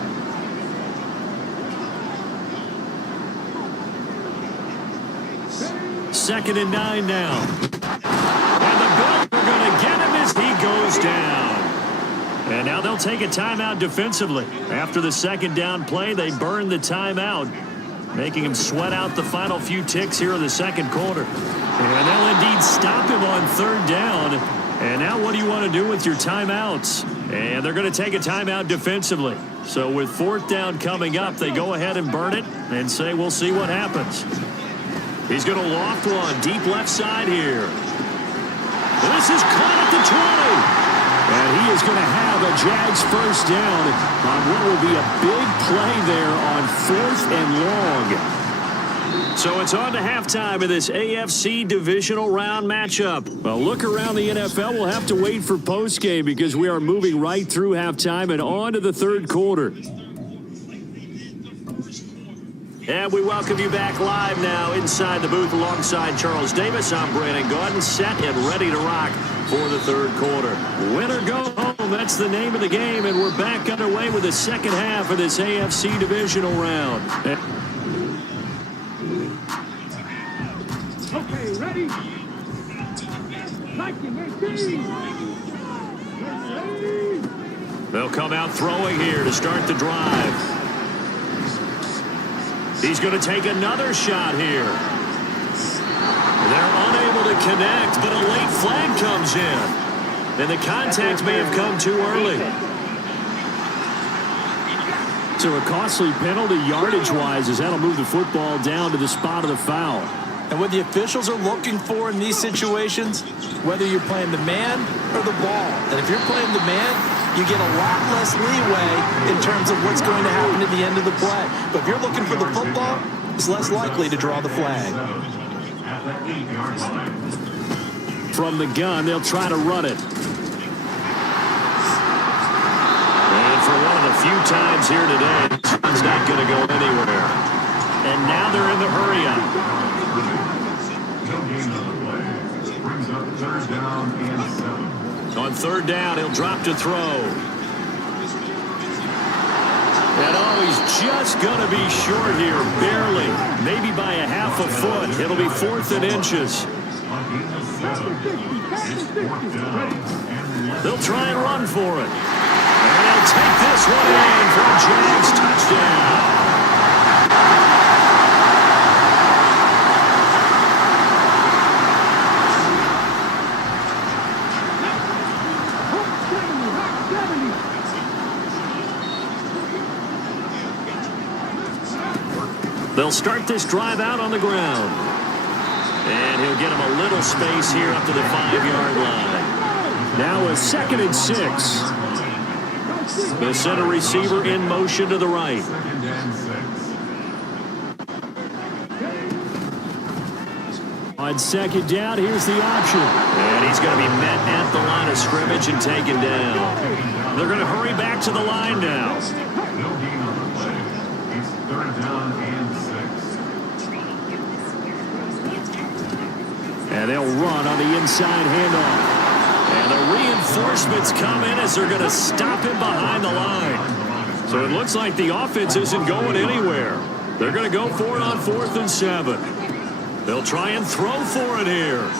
Second and 9 now. And the Bills are going to get him as he goes down. And now they'll take a timeout defensively. After the 2nd down play, they burn the timeout, making him sweat out the final few ticks here in the 2nd quarter. And they'll indeed stop him on 3rd down. And now what do you want to do with your timeouts? And they're going to take a timeout defensively. So with 4th down coming up, they go ahead and burn it and say, we'll see what happens. He's going to loft one deep left side here. This is caught at the 20. And he is going to have a Jags first down on what will be a big play there on 4th and long. So it's on to halftime of this AFC divisional round matchup. A look around the NFL. We'll have to wait for postgame because we are moving right through halftime and on to the third quarter. And we welcome you back live now inside the booth alongside Charles Davis. I'm Brandon Gaudin, set and ready to rock for the third quarter. Win or go home, that's the name of the game, and we're back underway with the second half of this AFC divisional round. Okay, ready? They'll come out throwing here to start the drive. He's going to take another shot here. They're unable to connect, but a late flag comes in. And the contact may have come too early. So a costly penalty yardage-wise as that'll move the football down to the spot of the foul. And what the officials are looking for in these situations, whether you're playing the man or the ball, and if you're playing the man, you get a lot less leeway in terms of what's going to happen at the end of the play. But if you're looking for the football, it's less likely to draw the flag. From the gun, they'll try to run it. And for one of the few times here today, it's not going to go anywhere. And now they're in the hurry-up. On third down, he'll drop to throw. And he's just going to be short here, barely. Maybe by a half a foot. It'll be 4th and inches. They'll try and run for it. And they'll take this one in for a Jags touchdown. They'll start this drive out on the ground. And he'll get him a little space here up to the 5-yard line. Now a 2nd and 6. The center receiver in motion to the right. On 2nd down, here's the option. And he's going to be met at the line of scrimmage and taken down. They're going to hurry back to the line now. And they'll run on the inside handoff. And the reinforcements come in as they're going to stop him behind the line. So it looks like the offense isn't going anywhere. They're going to go for it on 4th and 7. They'll try and throw for it here.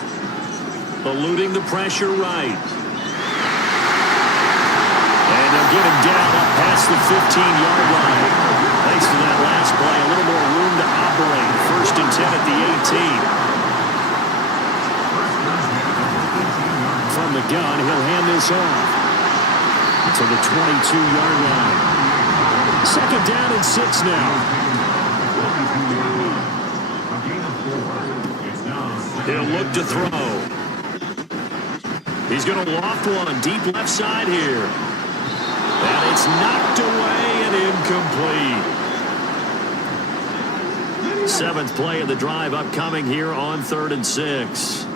Eluding the pressure right. And they'll get him down up past the 15-yard line. Thanks to that last play, a little more room to operate. 1st and 10 at the 18. From the gun, he'll hand this off to the 22-yard line. 2nd down and 6 now. He'll look to throw. He's going to loft one deep left side here. And it's knocked away and incomplete. 7th play of the drive upcoming here on 3rd and 6.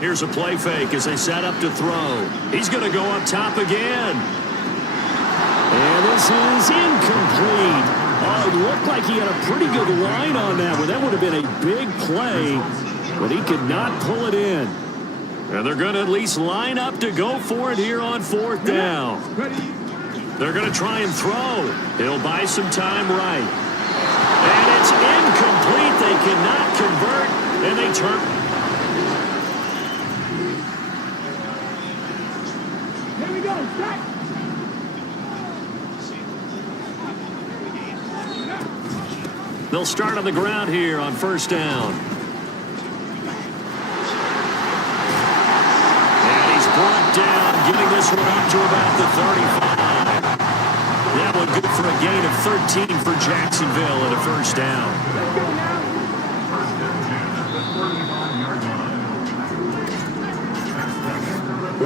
Here's a play fake as they set up to throw. He's going to go up top again. And this is incomplete. Oh, it looked like he had a pretty good line on that one. That would have been a big play, but he could not pull it in. And they're going to at least line up to go for it here on 4th down. They're going to try and throw. He'll buy some time right. And it's incomplete. They cannot convert, and they turn. Here we go. Back. They'll start on the ground here on 1st down. And he's brought down, getting this one up to about the 35. That one good for a gain of 13 for Jacksonville and a first down.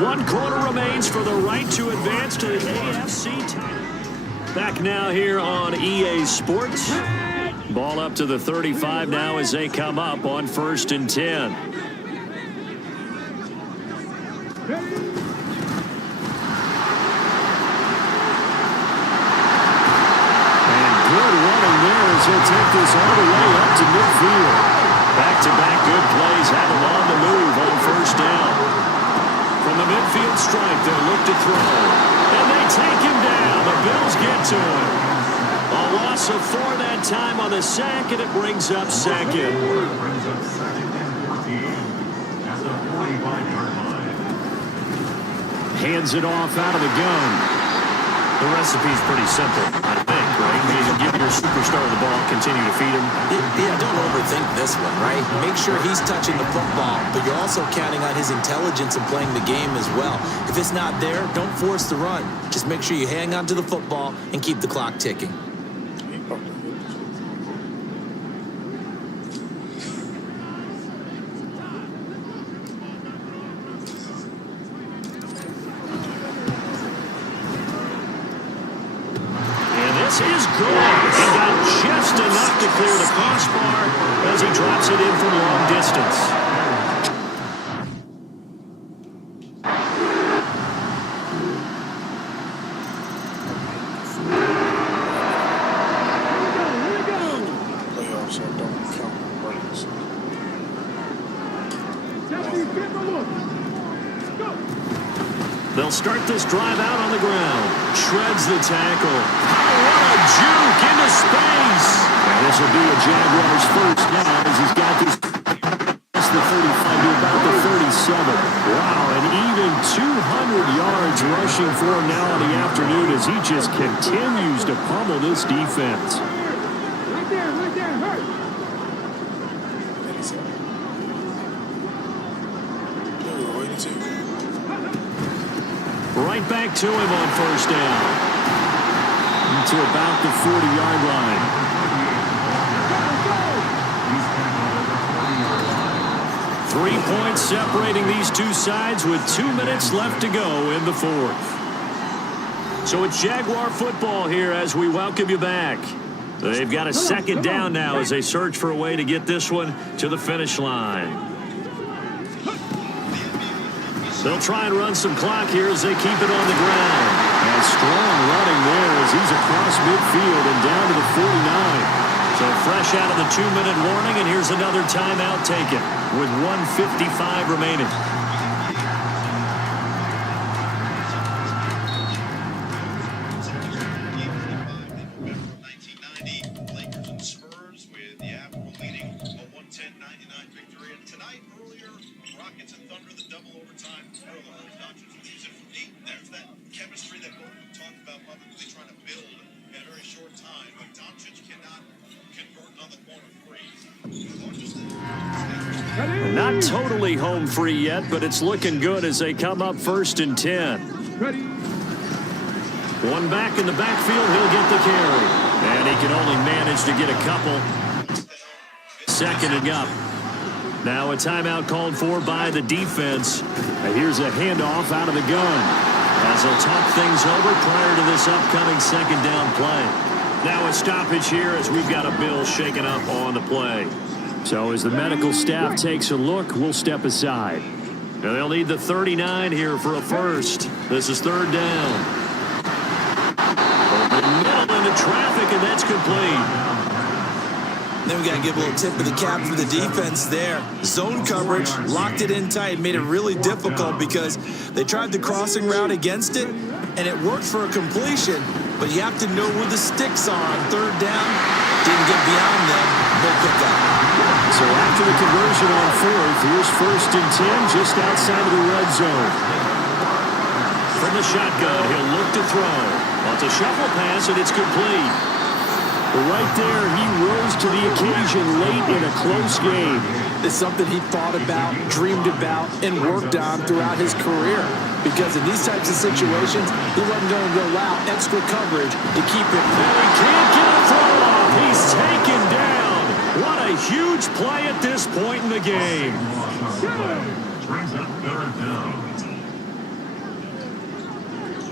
One quarter remains for the right to advance to the AFC title. Back now here on EA Sports. Ball up to the 35 now as they come up on 1st and 10. He'll take this all the way up to midfield. Back-to-back good plays have him on the move on 1st down. From the midfield stripe, they'll look to throw. And they take him down. The Bills get to him. A loss of 4 that time on the sack, and it brings up 2nd. Hands it off out of the gun. The recipe's pretty simple, I think, right? You give your superstar the ball, continue to feed him. Yeah, don't overthink this one, right? Make sure he's touching the football, but you're also counting on his intelligence and playing the game as well. If it's not there, don't force the run. Just make sure you hang on to the football and keep the clock ticking. This is good. He got just enough to clear the crossbar as he drops it in from long distance. Playoffs don't count runs. They'll start this drive out on the ground. Shreds the tackle. What a juke into space. And this will be a Jaguars first down as he's got this past the 35 to about the 37. Wow, and even 200 yards rushing for him now on the afternoon as he just continues to pummel this defense. Right there, hurt. Right back to him on 1st down. To about the 40-yard line. 3 points separating these two sides with 2 minutes left to go in the 4th. So it's Jaguar football here as we welcome you back. They've got a 2nd down now as they search for a way to get this one to the finish line. They'll try and run some clock here as they keep it on the ground. And strong running there as he's across midfield and down to the 49. So fresh out of the 2-minute warning, and here's another timeout taken with 1:55 remaining. Lakers and Spurs with the Admiral leading a 110-99 victory. And tonight, earlier, Rockets and Thunder, the double overtime thriller. Doncic would use it from deep. There's that chemistry that Gordon talked about publicly trying to build in a very short time. But Doncic cannot convert on the corner three. Not totally home free yet, but it's looking good as they come up 1st and 10. One back in the backfield, he'll get the carry. And he can only manage to get a couple. 2nd and up. Now a timeout called for by the defense. Here's a handoff out of the gun as they'll talk things over prior to this upcoming 2nd down play. Now a stoppage here as we've got a Bill shaken up on the play. So as the medical staff takes a look, we'll step aside. Now they'll need the 39 here for a first. This is 3rd down. Over the middle into traffic, and that's complete. Then we got to give a little tip of the cap for the defense there. Zone coverage, locked it in tight, made it really difficult because they tried the crossing route against it, and it worked for a completion, but you have to know where the sticks are on 3rd down. Didn't get beyond them, no pickup. So after the conversion on 4th, here's 1st and 10 just outside of the red zone. From the shotgun, he'll look to throw. Well, it's a shuffle pass, and it's complete. Right there, he rose to the occasion late in a close game. It's something he thought about, dreamed about, and worked on throughout his career. because in these types of situations, he wasn't going to allow extra coverage to keep it. And he can't get a throw off. He's taken down. What a huge play at this point in the game.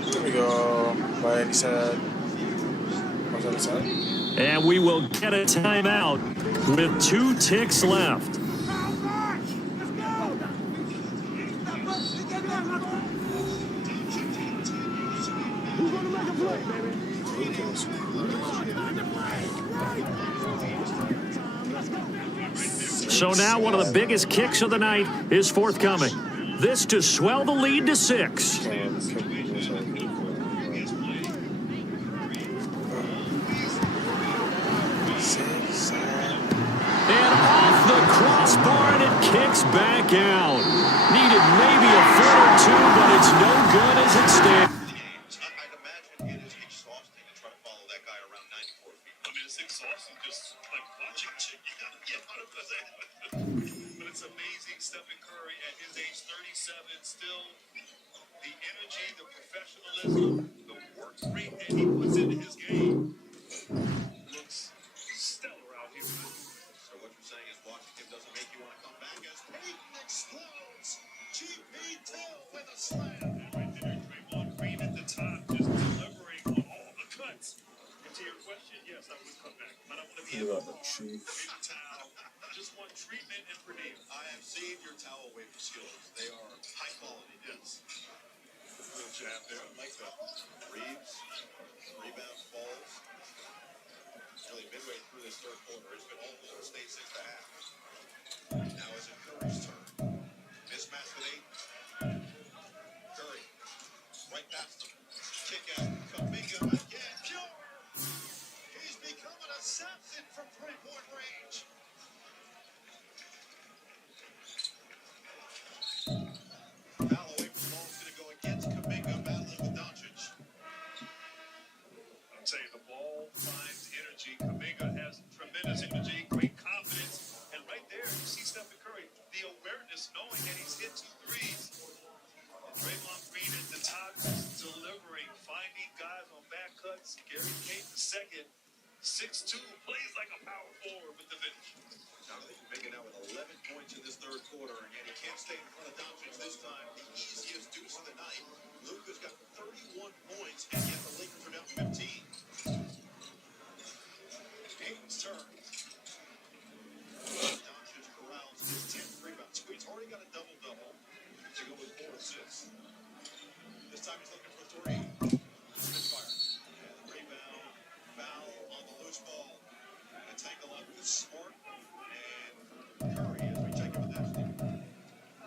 Here we go. By any side. What's on the side? And we will get a timeout with 2 ticks left. So now one of the biggest kicks of the night is forthcoming. This to swell the lead to 6. And off the crossbar, and it kicks back out. Needed maybe a foot or 2, but it's no good as it stands. I'd imagine it is exhausting to try to follow that guy around 94 feet. I mean, it's exhausting just like watching chick. You gotta get out of the But it's amazing, Stephen Curry at his age 37, still the energy, the professionalism, the work rate that he puts into his game looks stellar out here. So what you're saying is watching him doesn't make you want to come back as Peyton explodes. GP2 with a slam. And right there, Draymond Green at the top, just delivering on all the cuts. And to your question, yes, I would come back, but I want to be able to towel. Just want treatment and per diem. I have seen your towel waving skills. They are high quality. Yes. Little jab there. I like that. Reeves, rebounds, falls. Really midway through this third quarter, it's been all Golden State 6.5. Now is it Curry's turn. Mismatch with 8. Curry, right past him. Kick out. Kuminga again. Pure. He's become an assassin from three-point range. Foul away from the ball is going to go against Kuminga, battling with Doncic. I'm saying the ball finds energy. Kuminga has tremendous energy, great confidence. And right there, you see Stephen Curry, the awareness, knowing that he's hit 2 threes. And Draymond Green at the top, delivering, finding guys on back cuts. Gary Payton II, 6'2", plays like a power forward with the finish. Now, Kuminga now with 11 points in this third quarter, and yet he can't stay in front of Doncic this time. The easiest deuce of the night. Luka's got 31 points, and yet the Lakers are down 15. Payton's turn. Doncic corrals his 10th rebound. So he's already got a double-double to go with 4 assists. This time he's looking for 3. Misfire. And the rebound, foul on the loose ball. A tangle up with Smart. And Curry is rejected with that.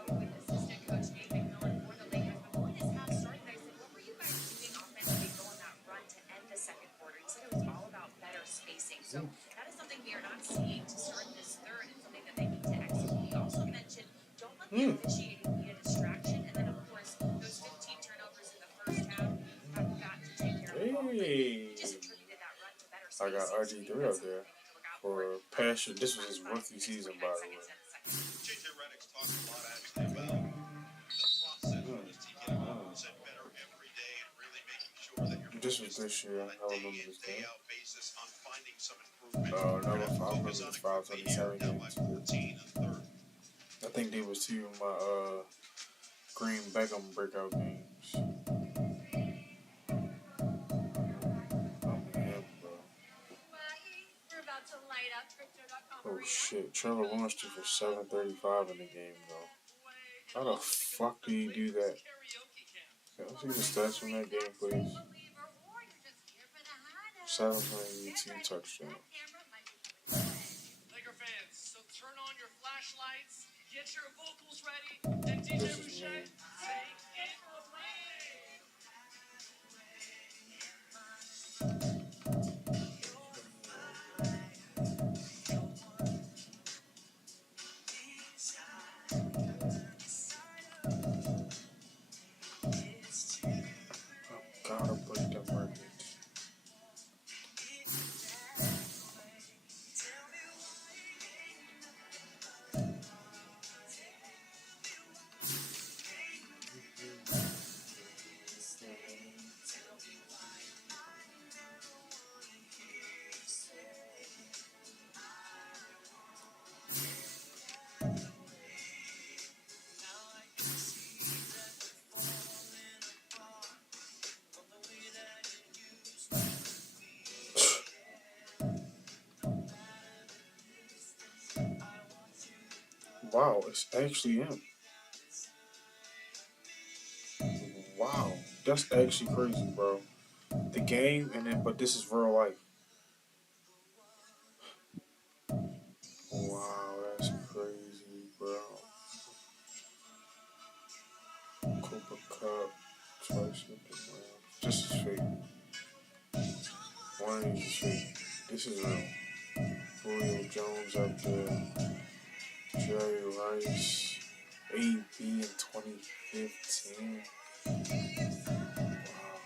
With assistant coach Nathan Millen for the Lakers, before this half started, I said, what were you guys doing offensively going that run to end the second quarter? He said it was all about better spacing. So that is something we are not seeing to start this third and something that they need to execute. He also mentioned, don't let the officiating be a distraction. And then, of course, those 15 turnovers in the first half have got to take care of the ball. He just attributed that run to better I spacing. got RG3 up there for passion. This was his rookie season, by the way. JJ Redick's talking a lot actually about the process for this team getting 100% better every day and really making sure that you're This was this year. I on a remember day-in, this game. day-out basis on finding some improvement. Number 5, I remember this 527 Down by games. 14 and third. I think they was 2 of my Green Beckham breakout games. Oh shit, Trevor launched it for 735 in the game though. How the fuck do you do that? Can I see the stats from that game, please? 722 touchdowns. Laker fans, so turn on your flashlights, get your vocals ready, and DJ This is Boucher, me. take it away. Gotta break them records. Wow, it's actually him. Wow, that's actually crazy, bro. The game, and then, but this is real life. Wow, that's crazy, bro. Cooper Cup, twice with the Rams. This is fake. One of these is fake. This is real. Julio Jones up there. Jerry Rice. AB in 2015. Wow.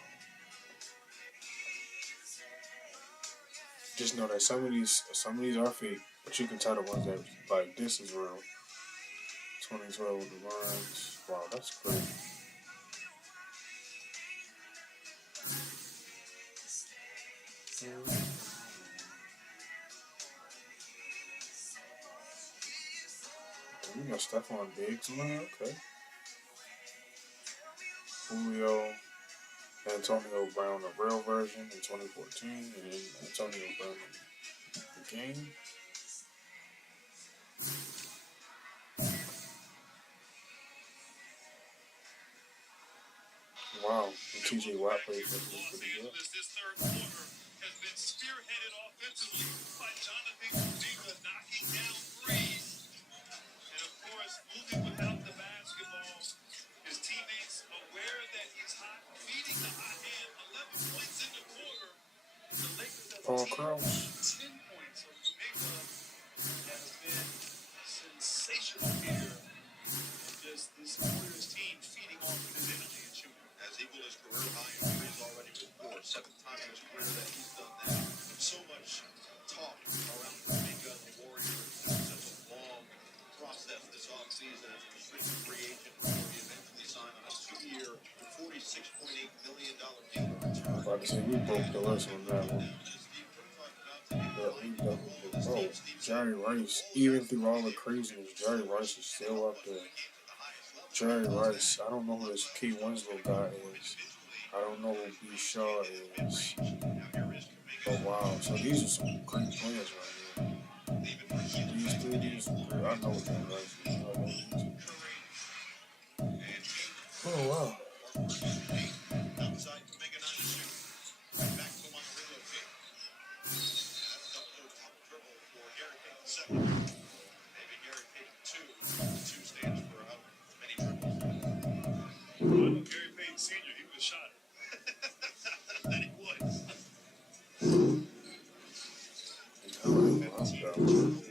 Just know that some of these are fake, but you can tell the ones that like this is real. 2012 with the Lions. Wow, that's crazy. We got Stephon Diggs, man. Okay. Julio, Antonio Brown, the real version in 2014, and then Antonio Brown in the game. Wow, and TJ Watt played for him pretty good. This third quarter has been spearheaded offensively by Jonathan Kuminga knocking down threes. And of course, moving without the basketball, his teammates aware that he's hot, feeding the hot hand, 11 points in the quarter. The Lakers have Paul Krause. 10 points. So Kuminga has been sensational here. Just this Warriors team feeding off of his energy and shooting. Has equaled his career high in threes already before. Seventh time in his career that he's done that. So much talk around Kuminga and the Warriors. It was such a long process this offseason as a restricted free agent before he eventually signed on a 2-year, $46.8 million deal. I was about to say, we broke the list on that one. But we definitely did. Oh, Jerry Rice, even through all the craziness, Jerry Rice is still up there. Jerry Rice, I don't know who this Key Winslow guy is. I don't know who B. Shaw is. Oh, wow. So these are some great players right here. These are great. I know Jerry Rice is. Oh, wow. Gary Payton Sr., he would have shot it. That he would. Oh, wow.